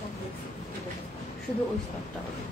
সব দেখছি, শুধু ওই স্টাফটা হবে।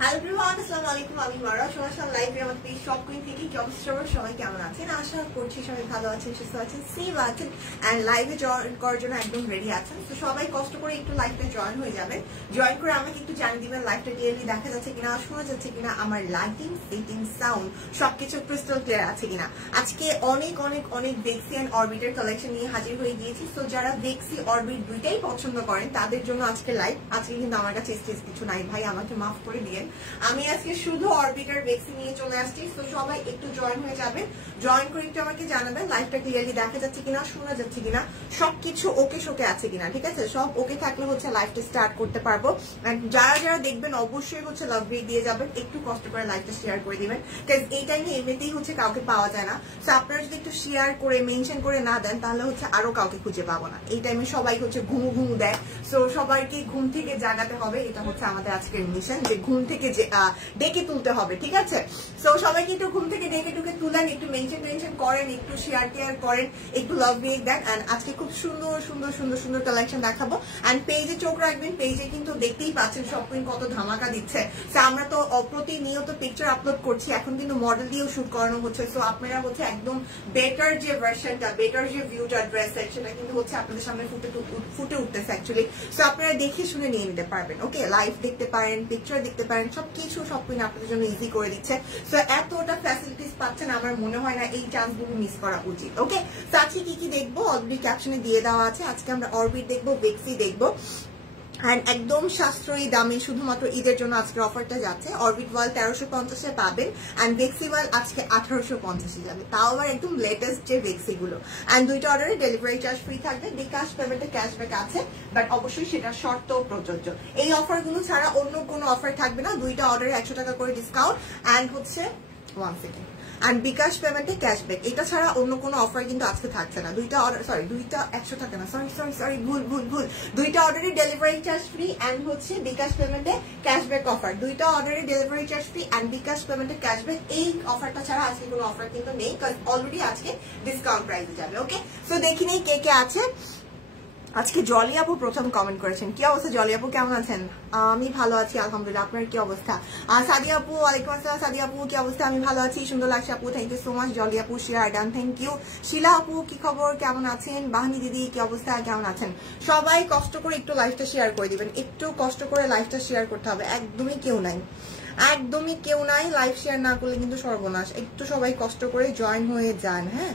হ্যালো এভরিওয়ান, আসসালামু আলাইকুম। আমি মারা সোনাশাল লাইভে আমাদের এই শপ কুইন থেকে কি অবস্থা? সবাই কেমন আছেন? আশা করছি সবাই ভালো আছেন, সুস্থ আছেন, সেভ আছেন এন্ড লাইভে জয়েন করার জন্য একদম রেডি আছেন। তো সবাই কষ্ট করে একটু লাইভে জয়েন হয়ে যাবেন। জয়েন করে আমাকে একটু জানিয়ে দিবেন লাইভটা ক্লিয়ারলি দেখা যাচ্ছে কিনা, শোনা যাচ্ছে কিনা, আমার লাইটিং, সেটিং, সাউন্ড সবকিছু ক্রিস্টাল ক্লিয়ার আছে কিনা। আজকে অনেক অনেক অনেক ভেক্সি এন্ড অরবিটের কালেকশন নিয়ে হাজির হয়ে গিয়েছি। তো যারা ভেক্সি অরবিট দুইটাই পছন্দ করেন তাদের জন্য আজকে লাইভ। আজকে কিন্তু আমার কাছে স্টেজ কিছু নাই ভাই, আমাকে মাফ করে দিয়েন। আমি আজকে শুধু অরবিটার ভেক্সি নিয়ে চলে আসছি। তো সবাই একটু জয়েন হয়ে যাবেন। জয়েন করে একটু আমাকে জানাবেন লাইভটা ক্লিয়ারলি দেখা যাচ্ছে কিনা, শোনা যাচ্ছে কিনা, সবকিছু ওকে শোকে আছে কিনা। ঠিক আছে, সব ওকে থাকলে হচ্ছে লাইভটা স্টার্ট করতে পারবো। যারা যারা দেখবেন অবশ্যই হচ্ছে লাভ রেট দিয়ে যাবেন, একটু কষ্ট করে লাইভটা শেয়ার করে দিবেন। কারণ এই টাইমে এমনিতেই হচ্ছে কাউকে পাওয়া যায় না। তো আপনারা যদি একটু শেয়ার করে মেনশন করে না দেন তাহলে হচ্ছে আরো কাউকে খুঁজে পাবো না। এই টাইমে সবাই হচ্ছে ঘুমু ঘুমু দেয়। সো সবাইকে ঘুম থেকে জাগাতে হবে, এটা হচ্ছে আমাদের আজকের মিশন, যে ঘুম থেকে ডেকে তুলতে হবে। ঠিক আছে, সো সবাইকে একটু ঘুম থেকে ডেকে টুকে তুলেন, একটু মেনশন করেন, একটু শেয়ার টেয়ার করেন, একটু লাভ দিয়ে দেন। এন্ড আজকে খুব সুন্দর সুন্দর সুন্দর সুন্দর কালেকশন দেখাবো। এন্ড পেজে চোখ রাখবেন, পেজে কিন্তু দেখতেই পাচ্ছেন সব কত ধামাকা দিচ্ছে। সো আমরা তো প্রতিনিয়ত পিকচার আপলোড করছি, এখন কিন্তু মডেল দিয়েও শুট করানো হচ্ছে। সো আপনারা হচ্ছে একদম বেটার যে ভার্সনটা, বেটার যে ভিউটা ড্রেসের, সেটা কিন্তু হচ্ছে আপনাদের সামনে ফুটে উঠতেছে অ্যাকচুয়ালি। সো আপনারা দেখে শুনে নিয়ে নিতে পারবেন। ওকে, লাইভ দেখতে পারেন, পিকচার দেখতে পারেন, সবকিছু সবকিছু আপনাদের জন্য ইজি করে দিচ্ছে। সো এতটা ফ্যাসিলিটিস পাচ্ছেন, আমার মনে হয় না এই চান্সগুলো মিস করা উচিত। ওকে, তো আজকে কি কি দেখবো অলরেডি ক্যাপশনে দিয়ে দেওয়া আছে। আজকে আমরা অরবিট দেখবো, ভেক্সি দেখবো, একদম সাশ্রয়ী দামে। শুধুমাত্র ঈদের জন্য আজকে অফারটা যাচ্ছে। অরবিট ওয়াল 1350-এ পাবেন এন্ড ভেক্সি ওয়াল আজকে 1850-এ যাবে, তাও আবার একদম লেটেস্ট যে ভেক্সি গুলো। এন্ড দুইটা অর্ডারে ডেলিভারি চার্জ ফ্রি থাকবে, বিকাশ পেমেন্টে ক্যাশব্যাক আছে, বাট অবশ্যই সেটা শর্ত প্রযোজ্য। এই অফার গুলো ছাড়া অন্য কোনো অফার থাকবে না। দুইটা অর্ডারে 100 টাকা করে ডিসকাউন্ট এন্ড হচ্ছে 1 সেকেন্ড এন্ড বিকাশ পেমেন্টে ক্যাশব্যাক। এটা ছাড়া অন্য কোনো অফার কিন্তু আজকে থাকছে না। দুইটা অর্ডার, সরি দুইটা 100 টাকা না, সরি ভুল দুইটা অর্ডারে ডেলিভারি চার্জ ফ্রি এন্ড হচ্ছে বিকাশ পেমেন্টে ক্যাশব্যাক অফার। দুইটা অর্ডারে ডেলিভারি চার্জ ফ্রি এন্ড বিকাশ পেমেন্টে ক্যাশব্যাক। এই অফারটা ছাড়া আজকে কোনো অফার কিন্তু নেই, কারণ অলরেডি আজকে ডিসকাউন্ট প্রাইসে যাবে। ওকে, সো দেখি নেই কে কে আছে। আজকে জলি আপু প্রথম কমেন্ট করেছেন। কি অবস্থা জলি আপু, কেমন আছেন? আমি ভালো আছি আলহামদুলিল্লাহ, আপনার কি অবস্থা? সাদিয়া আপু, ওয়ালাইকুম আসসালাম। সাদিয়া আপু কি অবস্থা? আমি ভালো আছি, সুন্দর লাগছে আপু, thank you so much. Jolly আপু share done, thank you. Shila আপু কি খবর, কেমন আছেন? বাহিনী দিদি কি অবস্থা, কেমন আছেন? সবাই কষ্ট করে একটু লাইভটা শেয়ার করে দিবেন, একটু কষ্ট করে লাইভটা শেয়ার করতে হবে। একদমই কেউ নাই, একদমই কেউ নাই, লাইভ শেয়ার না করলে কিন্তু সর্বনাশ। একটু সবাই কষ্ট করে জয়েন হয়ে যান, হ্যাঁ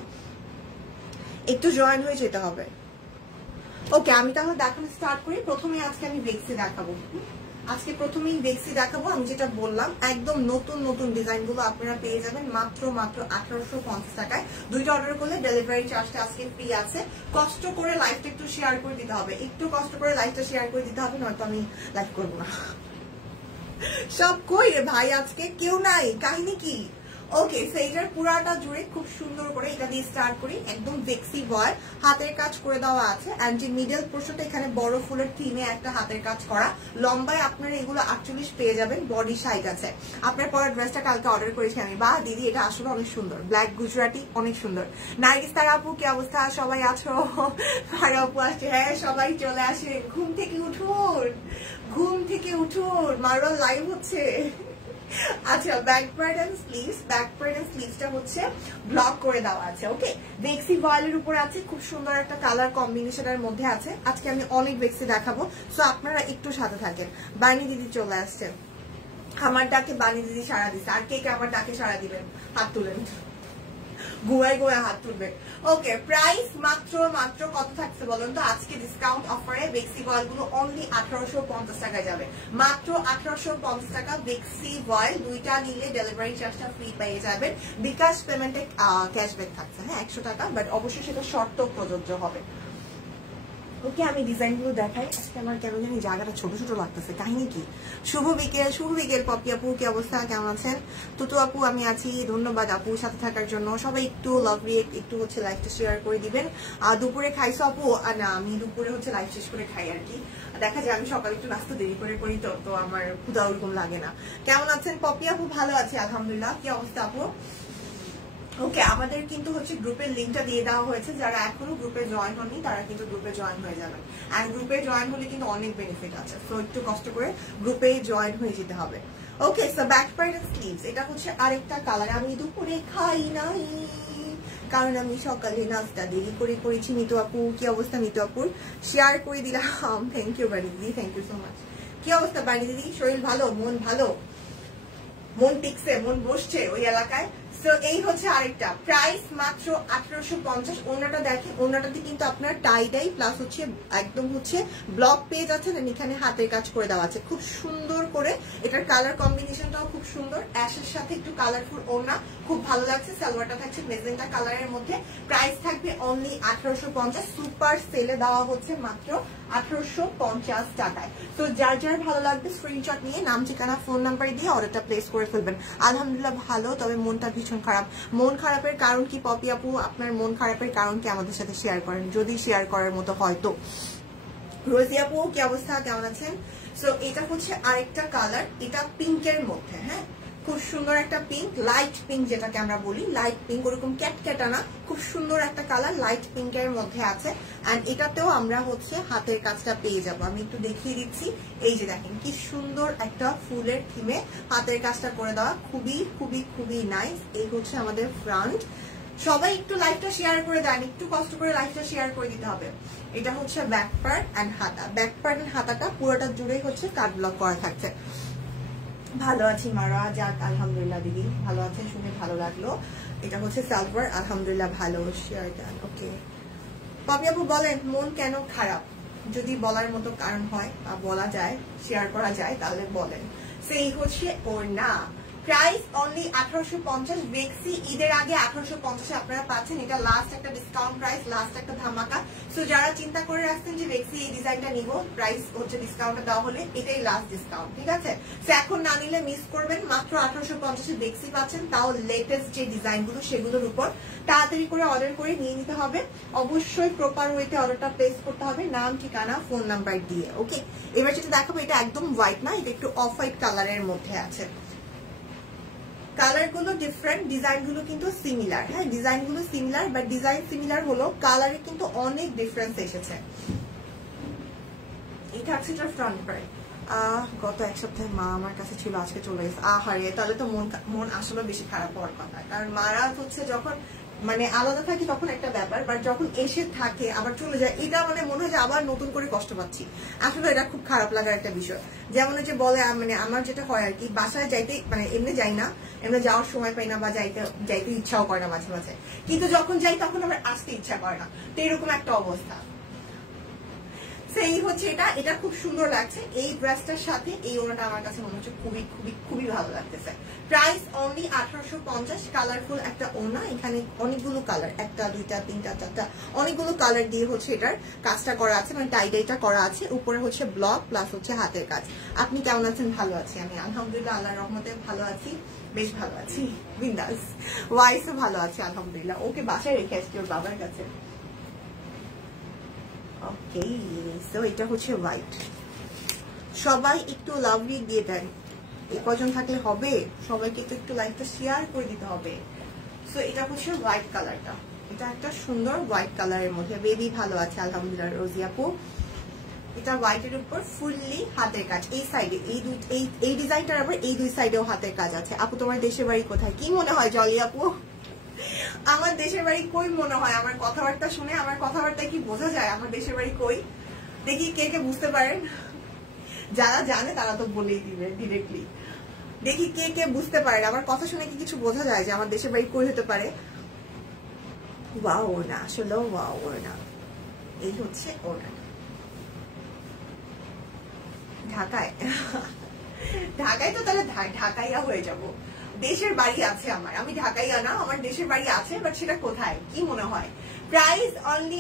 একটু জয়েন হয়ে যেতে হবে। ওকে, আমি তাহলে দেখানো স্টার্ট করি। প্রথমে আজকে আমি ভেক্সি দেখাবো। আজকে প্রথমেই ভেক্সি দেখাবো। আমি যেটা বললাম একদম নতুন নতুন ডিজাইন গুলো আপনারা পেয়ে যাবেন মাত্র 1850 টাকায়। দুইটা অর্ডার করলে ডেলিভারি চার্জটা আজকে ফ্রি আছে। কষ্ট করে লাইভটা একটু শেয়ার করে দিতে হবে, একটু কষ্ট করে লাইভটা শেয়ার করে দিতে হবে, নয়তো আমি লাইভ করবো না। সব কই রে ভাই, আজকে কেউ নাই, কাহিনী কি? ওকে, সেইটার পুরাটা জুড়ে খুব সুন্দর করে এটা দিয়ে স্টার্ট করি। একদম ভেক্সি বয়, হাতের কাজ করে দেওয়া আছে। এন্ড যে মিডল পোর্শনটা এখানে বড় ফুলের থিমে একটা হাতের কাজ করা। লম্বায় আপনারা এগুলো 48 পেয়ে যাবেন, বডি সাইজ আছে। আপনার পরা ড্রেসটা কালকে অর্ডার করেছি আমি। বা দিদি এটা আসলে অনেক সুন্দর, ব্ল্যাক গুজরাটি, অনেক সুন্দর। নার্গিস তারা আপু কি অবস্থা, সবাই আছো? ভাই আপু আসছে, হ্যাঁ সবাই চলে আসে। ঘুম থেকে উঠুন, ঘুম থেকে উঠুন, মার্বেল লাইভ হচ্ছে। আচ্ছা, ব্যাক পার্ট এন্ড স্লিভসটা হচ্ছে ব্লক করে দেওয়া আছে। ওকে, ভেক্সি ভয়েলের উপর আছে, খুব সুন্দর একটা কালার কম্বিনেশনের মধ্যে আছে। আজকে আমি অনেক ভেক্সি দেখাবো, সো আপনারা একটু সাথে থাকেন। বানি দিদি চলে আসছে, আমার ডাকে বানি দিদি সাড়া দিচ্ছে। আর কে কে আমার ডাকে সাড়া দিবেন হাত তুলেন, গুয়ায় গুয়ায় হাত তুলবে। ওকে, প্রাইস মাত্র কত থাকছে বলুন তো? আজকে ডিসকাউন্ট অফারে ভেক্সি ভয়েল গুলো অনলি 1850 টাকায় যাবে, মাত্র 1850 টাকা। ভেক্সি ভয়েল দুইটা নিলে ডেলিভারি চার্জটা ফ্রি পেয়ে যাবেন। বিকাশ পেমেন্টে ক্যাশব্যাক থাকছে, হ্যাঁ 100 টাকা, বাট অবশ্যই সেটা শর্ত প্রযোজ্য হবে। ওকে আমি ডিজাইনগুলো দেখাই। আজকে আমার কেন জানি জায়গাটা ছোট ছোট লাগতেছে, কাহিনী কি? শুভ বিকেল পপি আপু, কি অবস্থা, কেমন আছেন? তুতু আপু আমি আছি, ধন্যবাদ আপু সাথে থাকার জন্য। সবাই একটু লাভ রিয়েক্ট, একটু হচ্ছে লাইভটা শেয়ার করে দিবেন। দুপুরে খাইছো আপু? না, আমি দুপুরে হচ্ছে লাইভ শেষ করে খাই আর কি। দেখা যায় আমি সকালে একটু নাস্তা দেরি করে করি, তো আমার ক্ষুধা ওরকম লাগে না। কেমন আছেন পপি আপু? ভালো আছি আলহামদুলিল্লাহ। কি অবস্থা আপু? ওকে, আমাদের কিন্তু হচ্ছে গ্রুপের লিঙ্কটা দিয়ে দেওয়া হয়েছে, যারা এখনো গ্রুপে জয়েন হননি তারা কিন্তু গ্রুপে জয়েন হয়ে যাবেন। আর গ্রুপে জয়েন হলে কিন্তু অনেক বেনিফিট আছে, তো একটু কষ্ট করে গ্রুপে জয়েন হয়ে যেতে হবে। Okay, so back part and sleeves, এটা হচ্ছে আরেকটা কালার। আমি দুপুরে খাই নাই কারণ আমি সকালে নাস্তা দেরি করে করেছি। মিতু আপু, কি অবস্থা? মিতু আপুর শেয়ার করে দিলাম, থ্যাংক ইউ বাড়ি দিদি, থ্যাংক ইউ সো মাচ। কি অবস্থা বাড়ি দিদি? শরীর ভালো, মন ভালো, মন টিকছে, মন বসছে ওই এলাকায়? সো এই হচ্ছে আরেকটা, প্রাইস মাত্র 1850। ওনাটা দেখেন, ওনাটাতে কিন্তু আপনার টাই ডাই প্লাস হচ্ছে একদম হচ্ছে ব্লক পেজ আছে, এখানে হাতের কাজ করে দেওয়া আছে খুব সুন্দর করে। এটার কালার কম্বিনেশনটাও খুব সুন্দর, অ্যাশের সাথে একটু কালারফুল ওনা, খুব ভালো লাগছে। সালোয়ারটা থাকছে মেজেন্টা কালারের মধ্যে। প্রাইস থাকবে অনলি 1850। সুপার সেলে দেওয়া হচ্ছে মাত্র 1850 টাকায়। তো যার যার ভালো লাগবে স্ক্রিনশট নিয়ে নাম, ঠিকানা, ফোন নাম্বার দিয়ে অর্ডারটা প্লেস করে ফেলবেন। আলহামদুলিল্লাহ ভালো, তবে মনটা ভীষণ খারাপ। মন খারাপের কারণ কি পপি আপু? আপনার মন খারাপের কারণ কি আমাদের সাথে শেয়ার করেন, যদি শেয়ার করার মতো হয় তো। রোজি আপু, কি অবস্থা, কেমন আছেন? সো এটা হচ্ছে আরেকটা কালার, এটা পিঙ্কের মধ্যে, হ্যাঁ খুব সুন্দর একটা পিঙ্ক, লাইট পিঙ্ক যেটাকে আমরা বলি, লাইট পিঙ্ক, ওরকম ক্যাটক্যাটা না, খুব সুন্দর একটা কালার লাইট পিঙ্কের মধ্যে আছে। এন্ড এটাতেও আমরা হচ্ছে হাতের কাজটা পেয়ে যাব। আমি একটু দেখিয়ে দিচ্ছি, এই যে দেখেন কি সুন্দর একটা ফুলের থিমে হাতের কাজটা করে দেওয়া, খুবই খুবই খুবই নাইস। এই হচ্ছে আমাদের ফ্রন্ট। সবাই একটু লাইভটা শেয়ার করে দেন, একটু কষ্ট করে লাইভটা শেয়ার করে দিতে হবে। এটা হচ্ছে ব্যাক পার্ট এন্ড হাতা। ব্যাক পার্ট এন্ড হাতাটা পুরোটা জুড়েই হচ্ছে কাট ব্লক করা থাকছে। ভালো আছি মারা, যাক আলহামদুলিল্লাহ দিদি ভালো আছেন, শুনে ভালো লাগলো। এটা হচ্ছে সালোয়ার, আলহামদুলিল্লাহ ভালো। শেয়ার দেন। ওকে পপি আপু বলেন মন কেন খারাপ? যদি বলার মতো কারণ হয় বা বলা যায়, শেয়ার করা যায়, তাহলে বলেন। সেই হচ্ছে ওর না, প্রাইস অনলি 1850। বেক্সি ঈদের আগে 1850 আপনারা পাচ্ছেন। এটা লাস্ট একটা ডিসকাউন্ট প্রাইস, লাস্ট একটা ধামাকা। সো যারা চিন্তা করে রাখছেন যে বেক্সি এই ডিজাইনটা নিব, প্রাইস হচ্ছে ডিসকাউন্টটা দেওয়া হলে এটাই লাস্ট ডিসকাউন্ট, ঠিক আছে? সো এখন না নিলে মিস করবেন। মাত্র 1850 বেক্সি পাচ্ছেন, তাও লেটেস্ট যে ডিজাইনগুলো সেগুলোর উপর। তাড়াতাড়ি করে অর্ডার করে নিয়ে নিতে হবে। অবশ্যই প্রপার ওয়েতে অর্ডারটা প্লেস করতে হবে, নাম, ঠিকানা, ফোন নাম্বার দিয়ে। ওকে, এবার যেটা দেখাবো এটা একদম হোয়াইট না, এটা একটু অফ হোয়াইট কালারের মধ্যে আছে। কালার গুলো ডিফারেন্ট, ডিজাইন গুলো কিন্তু সিমিলার। হ্যাঁ ডিজাইন গুলো সিমিলার, বাট ডিজাইন সিমিলার হলো কালারে কিন্তু অনেক ডিফারেন্স এসেছে। এটা হচ্ছে এটার ফ্রন্ট পার্ট। গত এক সপ্তাহে মা আমার কাছে ছিল, আজকে চলে গেছে। আহারে, তাহলে তো মন আসলে বেশি খারাপ হওয়ার কথা, কারণ মারা হচ্ছে যখন মানে আলাদা থাকি তখন একটা ব্যাপার, বাট যখন এসে থাকে আবার চলে যায়, এটা মানে মনে হয় যে আবার নতুন করে কষ্ট পাচ্ছি। আসলে এটা খুব খারাপ লাগার একটা বিষয়। যেমন যে বলে মানে আমার যেটা হয় আর কি, বাসায় যাইতে মানে এমনি যাই না, এমনি যাওয়ার সময় পাই না, বা যাইতে ইচ্ছাও করে না মাঝে মাঝে, কিন্তু যখন যাই তখন আবার আসতে ইচ্ছা করে না, তো এরকম একটা অবস্থা। সেই হচ্ছে এটা খুব সুন্দর লাগছে এই ড্রেসটার সাথে। এই ওড়নাটা আমার কাছে মনে হচ্ছে খুবই খুবই খুবই ভালো লাগতেছে। Price only 1850। কালারফুল একটা ওড়না, এখানে অনেকগুলো কালার, একটা দুইটা তিনটা চারটা, অনেকগুলো কালার দিয়ে হচ্ছে এটার কাজটা করা আছে, মানে টাই ডাইটা করা আছে। উপরে হচ্ছে ব্লক প্লাস হচ্ছে হাতের কাজ। আপনি কেমন আছেন? ভালো আছি আমি আলহামদুলিল্লাহ, আল্লাহর রহমতে ভালো আছি, বেশ ভালো আছি, বিন্দাস। ওয়াইসও ভালো আছে আলহামদুলিল্লাহ, ওকে বাসায় রেখে আসছি ওর বাবার কাছে। ওকে, সো এটা হচ্ছে হোয়াইট। সবাই একটু লাভ রিক দিয়ে দেন, এই কজন থাকলে হবে, সবাইকে একটু লাইভটা শেয়ার করে দিতে হবে। সো এটা হচ্ছে হোয়াইট কালারটা, এটা একটা সুন্দর হোয়াইট কালারের মধ্যে। বেবি ভালো আছে আলহামদুলিল্লাহ রোজি আপু। এটা হোয়াইটের উপর ফুললি হাতের কাজ, এই সাইডে এই ডিজাইনটার আবার এই দুই সাইডেও হাতের কাজ আছে। আপু তোমার দেশের বাড়ি কোথায়? কি মনে হয় জলি আপু? আমার দেশের বাড়ি কই মনে হয়? আমার কথাবার্তা শুনে আমার কথাবার্তায় কি বোঝা যায় আমার দেশের বাড়ি কই? দেখি কে কে বুঝতে পারেন, যারা জানে তারা তো বলেই দিবে ডিরেক্টলি। দেখি কে কে বুঝতে পারেন, আমার কথা শুনে কি কিছু বোঝা যায় যে আমার দেশের বাড়ি কই হতে পারে? ওয়াও ওড়না, আসলে ওয়াও ওড়না। এই হচ্ছে ওড়না। ঢাকায় তো তাহলে ঢাকাইয়া হয়ে যাব। দেশের বাড়ি আছে আমার, আমি ঢাকাইয়া না, আমার দেশের বাড়ি আছে, বাট সেটা কোথায় কি মনে হয়? Price only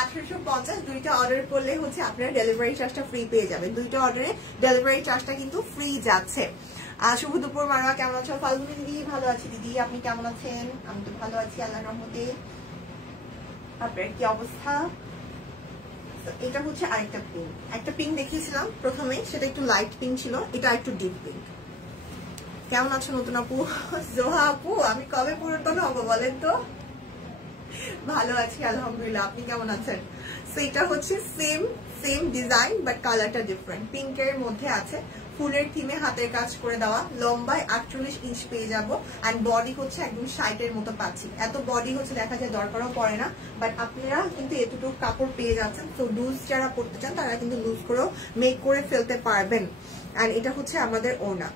1850। দুইটা অর্ডার করলে হচ্ছে আপনারা ডেলিভারি চার্জটা ফ্রি পেয়ে যাবেন। দুইটা অর্ডারে ডেলিভারি চার্জটা কিন্তু ফ্রি যাচ্ছে। শুভ দুপুর মারওয়া, কেমন আছো? ফাল্গুনি দিদি, ভালো আছি দিদি, আপনি কেমন আছেন? আমি তো ভালো আছি আল্লাহর রহমতে। আপনার কি অবস্থা? এটা হচ্ছে আরেকটা পিঙ্ক, একটা পিঙ্ক দেখিয়েছিলাম প্রথমে, সেটা একটু লাইট পিঙ্ক ছিল, এটা একটু ডিপ পিঙ্ক। কেমন আছো নতুন আপু? জোহা আপু, আমি কবে পুরাতন হবো বলেন তো? ভালো আছি আলহামদুলিল্লাহ, আপনি কেমন আছেন? সো এটা হচ্ছে সেম ডিজাইন বাট কালারটা ডিফারেন্ট। পিঙ্কের মধ্যে আছে ফুলের থিমে হাতের কাজ করে দেওয়া, লম্বায় 48 ইঞ্চ পেয়ে যাবো, অ্যান্ড বডি হচ্ছে একদম 60-এর মতো পাচ্ছি। এত বডি হচ্ছে দেখা যায় দরকারও পড়ে না, বাট আপনারা কিন্তু এতটুকু কাপড় পেয়ে যাচ্ছেন। তো লুজ যারা পড়তে চান তারা কিন্তু লুজ করেও মেক করে ফেলতে পারবেন। অ্যান্ড এটা হচ্ছে আমাদের ওড়না,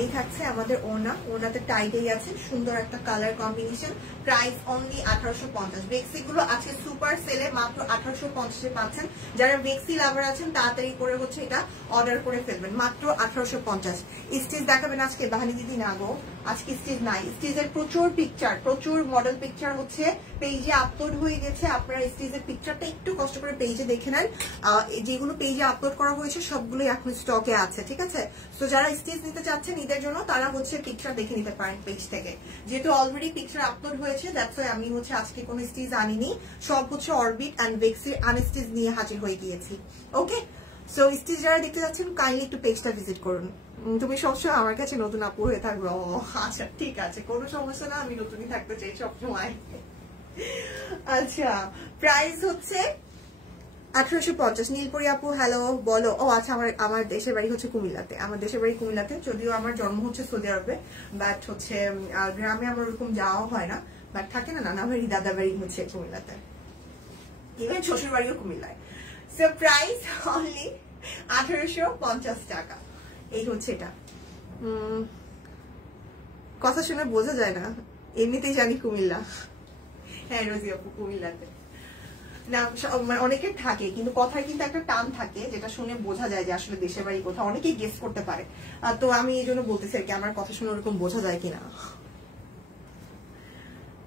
এই থাকছে আমাদের ওড়না, ওড়নাতে টাইটেই আছে সুন্দর একটা কালার কম্বিনেশন। Price only 1850। বেক্সি গুলো আছে সুপার সেলে, মাত্র 1850 এ পাচ্ছেন। যারা বেক্সি লাভার আছেন তাড়াতাড়ি করে হচ্ছে এটা অর্ডার করে ফেলবেন, মাত্র 1850। স্টিচ দেখাবেন আজকে বাহানি দিদি? না গো, আজকে স্টিচ নাই। স্টিচের প্রচুর পিকচার, প্রচুর মডেল পিকচার হচ্ছে পেজে আপলোড হয়ে গেছে। আপনারা স্টিচের পিকচারটা একটু কষ্ট করে পেজে দেখে নেন। যেগুলো পেজে আপলোড করা হয়েছে সবগুলোই এখন স্টকে আছে, ঠিক আছে? তো যারা স্টিচ নিতে চাচ্ছেন ঈদের জন্য তারা হচ্ছে পিকচার দেখে নিতে পারেন পেজ থেকে, যেহেতু অলরেডি পিকচার আপলোড হয়েছে। দ্যাটস ওয়াই আমি হচ্ছে আজকে কোনো স্টিচ আনিনি, সব হচ্ছে অরবিট অ্যান্ড বেক্সির আনস্টিচ নিয়ে হাজির হয়ে গিয়েছি। ওকে, সো স্টিচ যারা দেখতে যাচ্ছেন কাইন্ডলি একটু পেজটা ভিজিট করুন। তুমি সবসময় আমার কাছে নতুন আপু হয়ে থাকবে? আচ্ছা ঠিক আছে, কোনো সমস্যা না, আমি নতুনই থাকতে চাই সবসময়। আচ্ছা, প্রাইস হচ্ছে 1850। নীলপরি আপু হ্যালো, বলো। ও আচ্ছা, আমার দেশের বাড়ি হচ্ছে কুমিল্লাতে। আমার দেশের বাড়ি কুমিল্লাতে, যদিও আমার জন্ম হচ্ছে সৌদি আরবে, বাট হচ্ছে গ্রামে আমার ওরকম যাওয়া হয় না। বাট থাকে না, নানা বাড়ি দাদা বাড়ি হচ্ছে কুমিল্লাতে, ইভেন শ্বশুর বাড়িও কুমিল্লায়। সো প্রাইস অনলি 1850 টাকা। এই হচ্ছে এটা। কথা শুনে বোঝা যায় না, এমনিতেই জানি কুমিল্লা। হ্যাঁ রোজি আপু, কুমিল্লাতে না, মানে অনেকের থাকে কিন্তু কথায় কিন্তু একটা টান থাকে, যেটা শুনে বোঝা যায় যে আসলে দেশের বাড়ি কোথাও, অনেকেই গেস করতে পারে। তো আমি এই জন্য বলতেছি আর কি, আমার কথা শুনে ওরকম বোঝা যায় কিনা।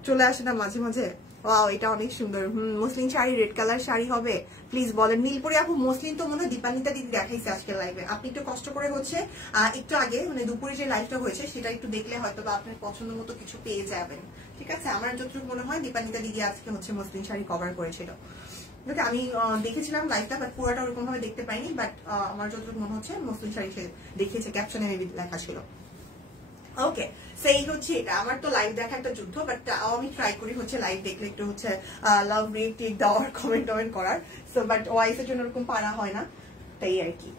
চলে আসে না মাঝে মাঝে। ওয়াও, এটা অনেক সুন্দর। Muslin sari, red colour sari হবে প্লিজ বলেন। নীলপরি আপু, মসলিন তো মনে হয় দীপান্বিতা দিদি দেখাইছে আজকের লাইভে। আপনি একটু কষ্ট করে হচ্ছে একটু আগে মানে দুপুরে যে লাইভটা হয়েছে সেটা একটু দেখলে হয়তো বা আপনার পছন্দ মতো কিছু পেয়ে যাবেন, ঠিক আছে? আমার যতটুকু মনে হয় দীপান্বিতা দিদি আজকে হচ্ছে মসলিন শাড়ি কভার করেছিল। আমি দেখেছিলাম লাইভটা, বাট পুরোটা ওরকম ভাবে দেখতে পাইনি, বাট আমার যতটুকু মনে হচ্ছে মসলিন শাড়ি দেখিয়েছে, ক্যাপশনে মেবি লেখা ছিল। ওকে, সেই হচ্ছে এটা। আমার তো লাইভ দেখা একটা যুদ্ধ, বাট আমি ট্রাই করি হচ্ছে লাইভ দেখলে একটু হচ্ছে লাভ রেট দেওয়ার, কমেন্ট করার। সো বাট ওয়াইফের জন্য ওরকম পারা হয় না, তাই আর কি।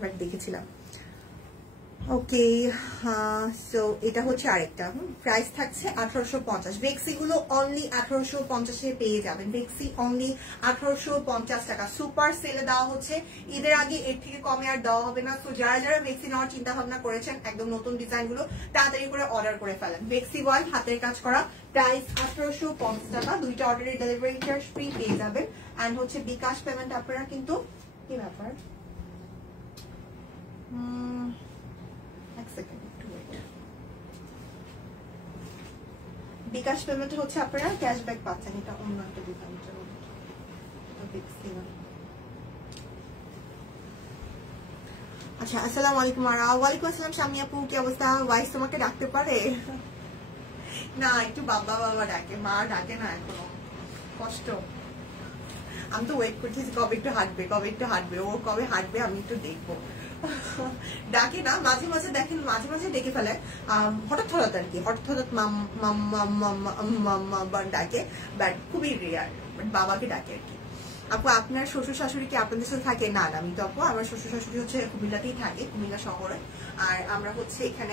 বাট দেখেছিলাম। ওকে, সো এটা হচ্ছে আরেকটা। প্রাইস থাকছে 1850। বেক্সি গুলো অনলি 1850 পেয়ে যাবেন। বেক্সি অনলি 1850 টাকা, সুপার সেলে দেওয়া হচ্ছে। ঈদের আগে এর থেকে কমে আর দেওয়া হবে না। তো যারা যারা বেক্সি নেওয়ার চিন্তা ভাবনা করেছেন, একদম নতুন ডিজাইন গুলো তাড়াতাড়ি করে অর্ডার করে ফেলেন। বেক্সি ওয়ান হাতের কাজ করা, প্রাইস 1850 টাকা। দুইটা অর্ডারের ডেলিভারি চার্জ ফ্রি পেয়ে যাবেন। অ্যান্ড হচ্ছে বিকাশ পেমেন্ট আপনারা কিন্তু কি ব্যাপার, বিকাশ পেমেন্ট হচ্ছে আপনারা ক্যাশব্যাক পাচ্ছেন। এটা অন্য একটা দোকান। আচ্ছা, আসসালামু আলাইকুম। ওয়ালাইকুম আসসালাম শামি আপু, কি অবস্থা? ওয়াইফ তোমাকে ডাকতে পারে? না, একটু বাবা বাবা ডাকে, মা ডাকে না এখনো, কষ্ট। আমি তো ওয়েট করতেছি কবে একটু হাঁটবে, কবে একটু হাঁটবে, ও কবে হাঁটবে আমি একটু দেখবো। ডাকে না, মাঝে মাঝে দেখেন, মাঝে মাঝে ডেকে ফেলে, হঠাৎ হঠাৎ আর কি, হঠাৎ হঠাৎ ডাকে, বাট খুবই রেয়ার। বাট বাবাকে ডাকে আর কি। আপু আপনার শ্বশুর শাশুড়ি কি আপনাদের সাথে থাকে? না না, আমি তো আপু আমার শ্বশুর শাশুড়ি হচ্ছে কুমিল্লাতেই থাকে, কুমিল্লা শহরে। আর আমরা হচ্ছে এখানে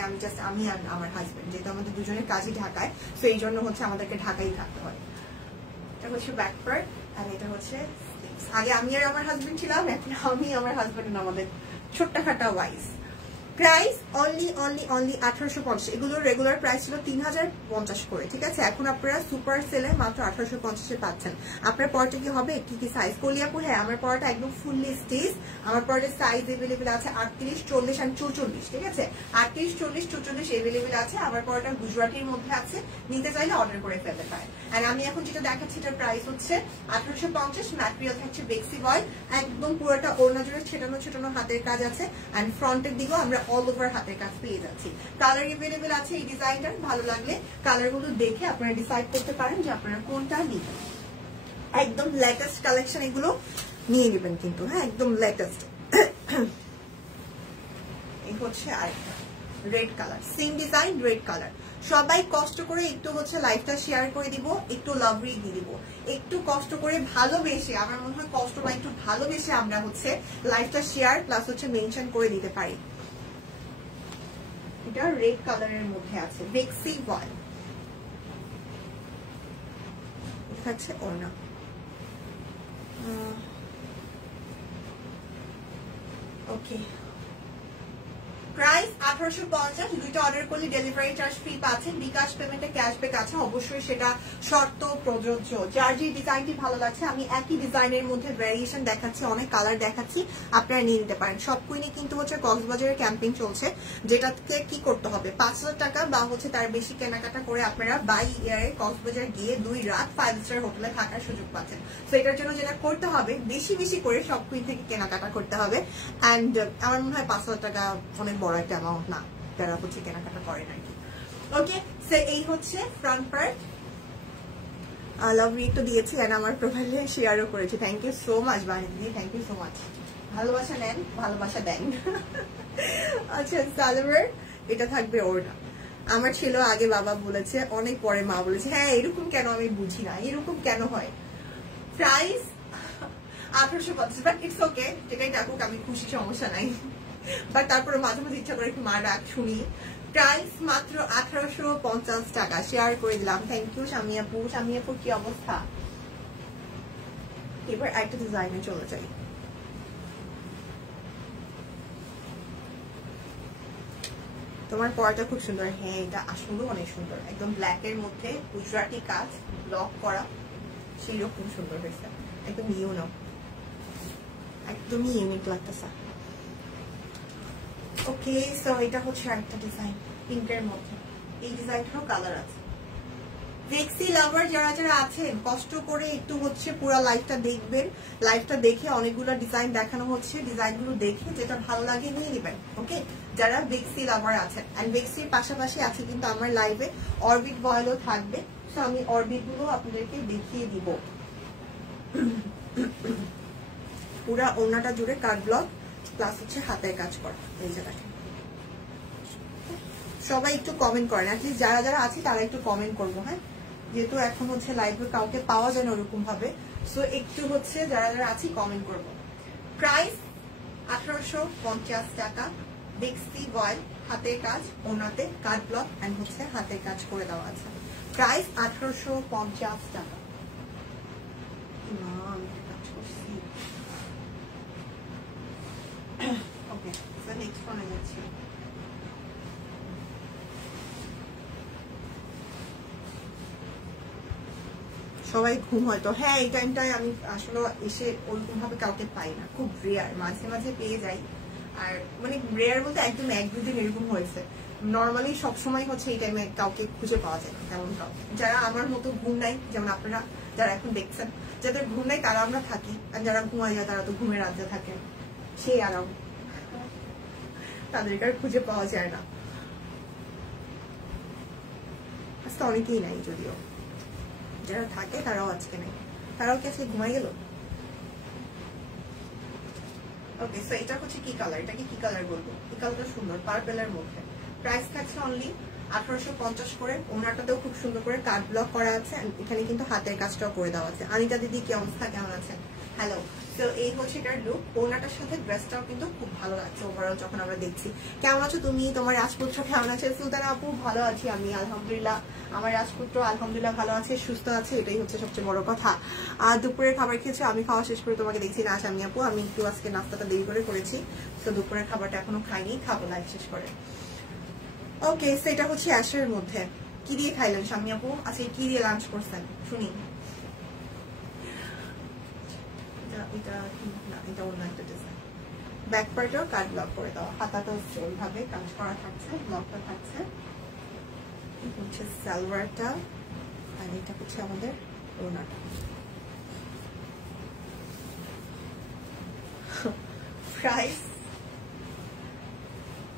আমি আর আমার হাজবেন্ড, যেহেতু আমাদের দুজনের কাজই ঢাকায়, তো এই জন্য হচ্ছে আমাদেরকে ঢাকাই থাকতে হয়। এটা হচ্ছে ব্যাক পার্ট, আর এটা হচ্ছে আগে আমি আর আমার হাজবেন্ড ছিলাম, এখন আমি আমার হাজবেন্ড আমাদের ছোট্ট খাটা ওয়াইস। Price only 1850। এগুলোর রেগুলার প্রাইস ছিল 3050 করে, ঠিক আছে? এখন আপনারা সুপার সেলে মাত্র 1850 পাচ্ছেন। আপনার পরটা কি হবে, কি সাইজ? কলিয়াপুর, হ্যাঁ আমার পরটা একদম ফুললি স্টিচ। আমার পরটার সাইজ এভেলেবেল আছে 38, 40 আর 44, ঠিক আছে? 38, 40, 44 এভেলেবেল আছে। আমার পরটা গুজরাটির মধ্যে আছে, নিতে চাইলে অর্ডার করে ফেলতে পারেন। আর আমি এখন যেটা দেখাচ্ছি এটার প্রাইস হচ্ছে 1850। ম্যাটেরিয়াল থাকছে বেক্সি ভয়েল, একদম পুরোটা ওড়না জুড়ে ছেটানো ছেটানো হাতের কাজ আছে। অ্যান্ড ফ্রন্টের দিকেও আমরা অল ওভার হাতের কাজ পেয়ে যাচ্ছি। কালার এভেলেবেল আছে এই ডিজাইনটার। ভালো লাগলে কালারগুলো দেখে আপনারা ডিসাইড করতে পারেন যে আপনারা কোনটা নেবেন। একদম লেটেস্ট কালেকশন, এগুলো নিয়ে নেবেন কিন্তু, হ্যাঁ একদম লেটেস্ট। এই হচ্ছে আরেকটা red colour, same design red colour. সবাই কষ্ট করে একটু হচ্ছে লাইভটা শেয়ার করে দিব, একটু লাভ রিড দিয়ে দিব, একটু কষ্ট করে ভালোবেসে, আমার মনে হয় কষ্ট বা একটু ভালোবেসে আমরা হচ্ছে লাইভটা শেয়ার প্লাস হচ্ছে মেনশন করে দিতে পারি। এটা রেড কালারের মধ্যে আছে, বেক্সি ভয়েল হচ্ছে ওড়না। ওকে, প্রাইস 1850। দুইটা অর্ডার করলে ডেলিভারি চার্জ ফ্রি পাচ্ছেন। বিকাশ পেমেন্টে ক্যাশব্যাক আছে, অবশ্যই সেটা শর্ত প্রযোজ্য। যার যে ডিজাইনটি ভালো লাগছে, আমি একই ডিজাইনের মধ্যে ভ্যারিয়েশন দেখাচ্ছি, অনেক কালার দেখাচ্ছি, আপনারা নিয়ে নিতে পারেন। সব কুইনে কিন্তু হচ্ছে কক্সবাজারের ক্যাম্পিং চলছে, যেটাতে কি করতে হবে, 5000 টাকা বা হচ্ছে তার বেশি কেনাকাটা করে আপনারা বাই ইয়ারে কক্সবাজার গিয়ে 2 রাত 5 স্টার হোটেলে থাকার সুযোগ পাচ্ছেন। তো এটার জন্য যেটা করতে হবে, বেশি বেশি করে সব কুইন থেকে কেনাকাটা করতে হবে। অ্যান্ড আমার মনে হয় 5000 টাকা অনেক বড় একটা অ্যামাউন্ট না, যারা হচ্ছে কেনাকাটা করেন আর কি। ওকে, সো এই হচ্ছে ফ্রন্ট পার্ট। লাভ রিড তো দিয়েছি আর আমার প্রোফাইলে শেয়ারও করেছি। থ্যাংক ইউ সো মাচ বাণিজ্য, থ্যাংক ইউ সো মাচ। ভালোবাসা নেন, ভালোবাসা দেন। আচ্ছা, সালোয়ার এটা থাকবে ওড়না। আমার ছিল আগে বাবা বলেছে, অনেক পরে মা বলেছে। হ্যাঁ, এরকম কেন আমি বুঝি না, এরকম কেন হয়। প্রাইস 1850, বাট ইটস ওকে, যেটাই ডাকুক আমি খুশি, সমস্যা নাই। বাট তারপরে মাঝে মাঝে ইচ্ছা করে একটু মা ডাক শুনি। প্রাইস মাত্র 1850 টাকা, শেয়ার করে দিলাম। থ্যাংক ইউ শামি আপু। শামি আপু কি অবস্থা? এবার একটা ডিজাইনে চলে যাই। তোমার পরাটা খুব সুন্দর। হ্যাঁ, এটা আসলেও অনেক সুন্দর, একদম ব্ল্যাক এর মধ্যে গুজরাটি কাজ ব্লক করা, সেই রকম সুন্দর হয়েছে, একদম ইউনিক, একদমই ইউনিক লাগতেছে। ওকে, সো এটা হচ্ছে আরেকটা ডিজাইন পিঙ্কের মধ্যে। এই ডিজাইনটারও কালার আছে। বেক্সি লাভার যারা যারা আছেন, কষ্ট করে একটু হচ্ছে পুরো লাইভটা দেখবেন। লাইভটা দেখে অনেকগুলো ডিজাইন দেখানো হচ্ছে, ডিজাইনগুলো দেখে যেটা ভালো লাগে নিয়ে নেবেন। ওকে, যারা বেক্সি লাভার আছেন। অ্যান্ড বেক্সির পাশাপাশি আছে কিন্তু আমার লাইভে অরবিট ভয়েলও থাকবে। তো আমি অরবিট গুলো আপনাদেরকে দেখিয়ে দিব। পুরা ওড়নাটা জুড়ে কাট ব্লক প্লাস হচ্ছে হাতের কাজ করা এই জায়গাটা। সবাই একটু কমেন্ট করেন, অ্যাটলিস্ট যারা যারা আছে তারা একটু কমেন্ট করবো। হ্যাঁ, যেহেতু এখন হচ্ছে লাইভে কাউকে পাওয়া যায় না ওরকম ভাবে, সো একটু হচ্ছে যারা যারা আছি কমেন্ট করবো। প্রাইস 1850 টাকা। বেক্সি ভয়েল, হাতের কাজ, ওনাতে কাট ব্লক এন্ড হচ্ছে হাতের কাজ করে দেওয়া আছে। প্রাইস 1850 টাকা। ওকে, সো নেক্সট ওয়ানে যাচ্ছি। সবাই ঘুম হয়তো। হ্যাঁ, এই টাইমটায় আমি আসলে এসে ওরকম ভাবে কাউকে পাই না, খুব রেয়ার, মাঝে মাঝে পেয়ে যাই। আর মানে রেয়ার বলতে একদম 1-2 দিন এরকম হয়েছে। নর্মালি সবসময় হচ্ছে এই টাইমে কাউকে খুঁজে পাওয়া যায় না তেমন কাউকে। যারা আমার মতো ঘুম নাই, যেমন আপনারা যারা এখন দেখছেন, যাদের ঘুম নাই তারা আমরা থাকি, আর যারা ঘুমাই যায় তারা তো ঘুমের রাজ্যে থাকেন, সেই আরাম, তাদেরকে আর খুঁজে পাওয়া যায় না। আজকে অনেকেই নাই, যদিও যারা থাকে তারাও আজকে নেই, তারাও কি আজকে ঘুমাই গেল। ওকে, সো এটা হচ্ছে কি কালার, এটাকে কি কালার বলবো? এই কালারটা সুন্দর, পার্পেলের মধ্যে। প্রাইস থাকছে অনলি 1850 করে। ওনাটাতেও খুব সুন্দর করে কাট ব্লক করা আছে, এখানে কিন্তু হাতের কাজটাও করে দেওয়া আছে। আনিতা দিদি কি অবস্থা, কেমন আছেন? হ্যালো। তো এই হচ্ছে এটার লুক। ওনাটার সাথে ড্রেসটাও কিন্তু খুব ভালো লাগছে ওভারঅল যখন আমরা দেখছি। কেমন আছো তুমি? তোমার রাজপুত্র কেমন আছে? সুলতানা আপু ভালো আছি আমি, আলহামদুলিল্লাহ। আমার রাজপুত্র আলহামদুলিল্লাহ ভালো আছে, সুস্থ আছে, এটাই হচ্ছে সবচেয়ে বড় কথা। আর দুপুরের খাবার খেয়েছো? আমি খাওয়া শেষ করে তোমাকে দেখছি না আসামি আপু। আমি একটু আজকে নাস্তাটা দেরি করে করেছি, তো দুপুরের খাবারটা এখনো খাইনি, খাবো লাইভ শেষ করে। ওকে, সেটা হচ্ছে অ্যাশের মধ্যে। কি দিয়ে খাইলেন স্বামী আপু? আজকে কি দিয়ে লাঞ্চ করছেন শুনি? এটা অন্য একটা ডিজাইন। ব্যাক পার্টেও কাট ব্লক করে দেওয়া, হাতাটাও ওইভাবে কাজ করা থাকছে, ব্লকটা থাকছে। হচ্ছে সালোয়ারটা, আর এটা হচ্ছে আমাদের ওড়নাটা।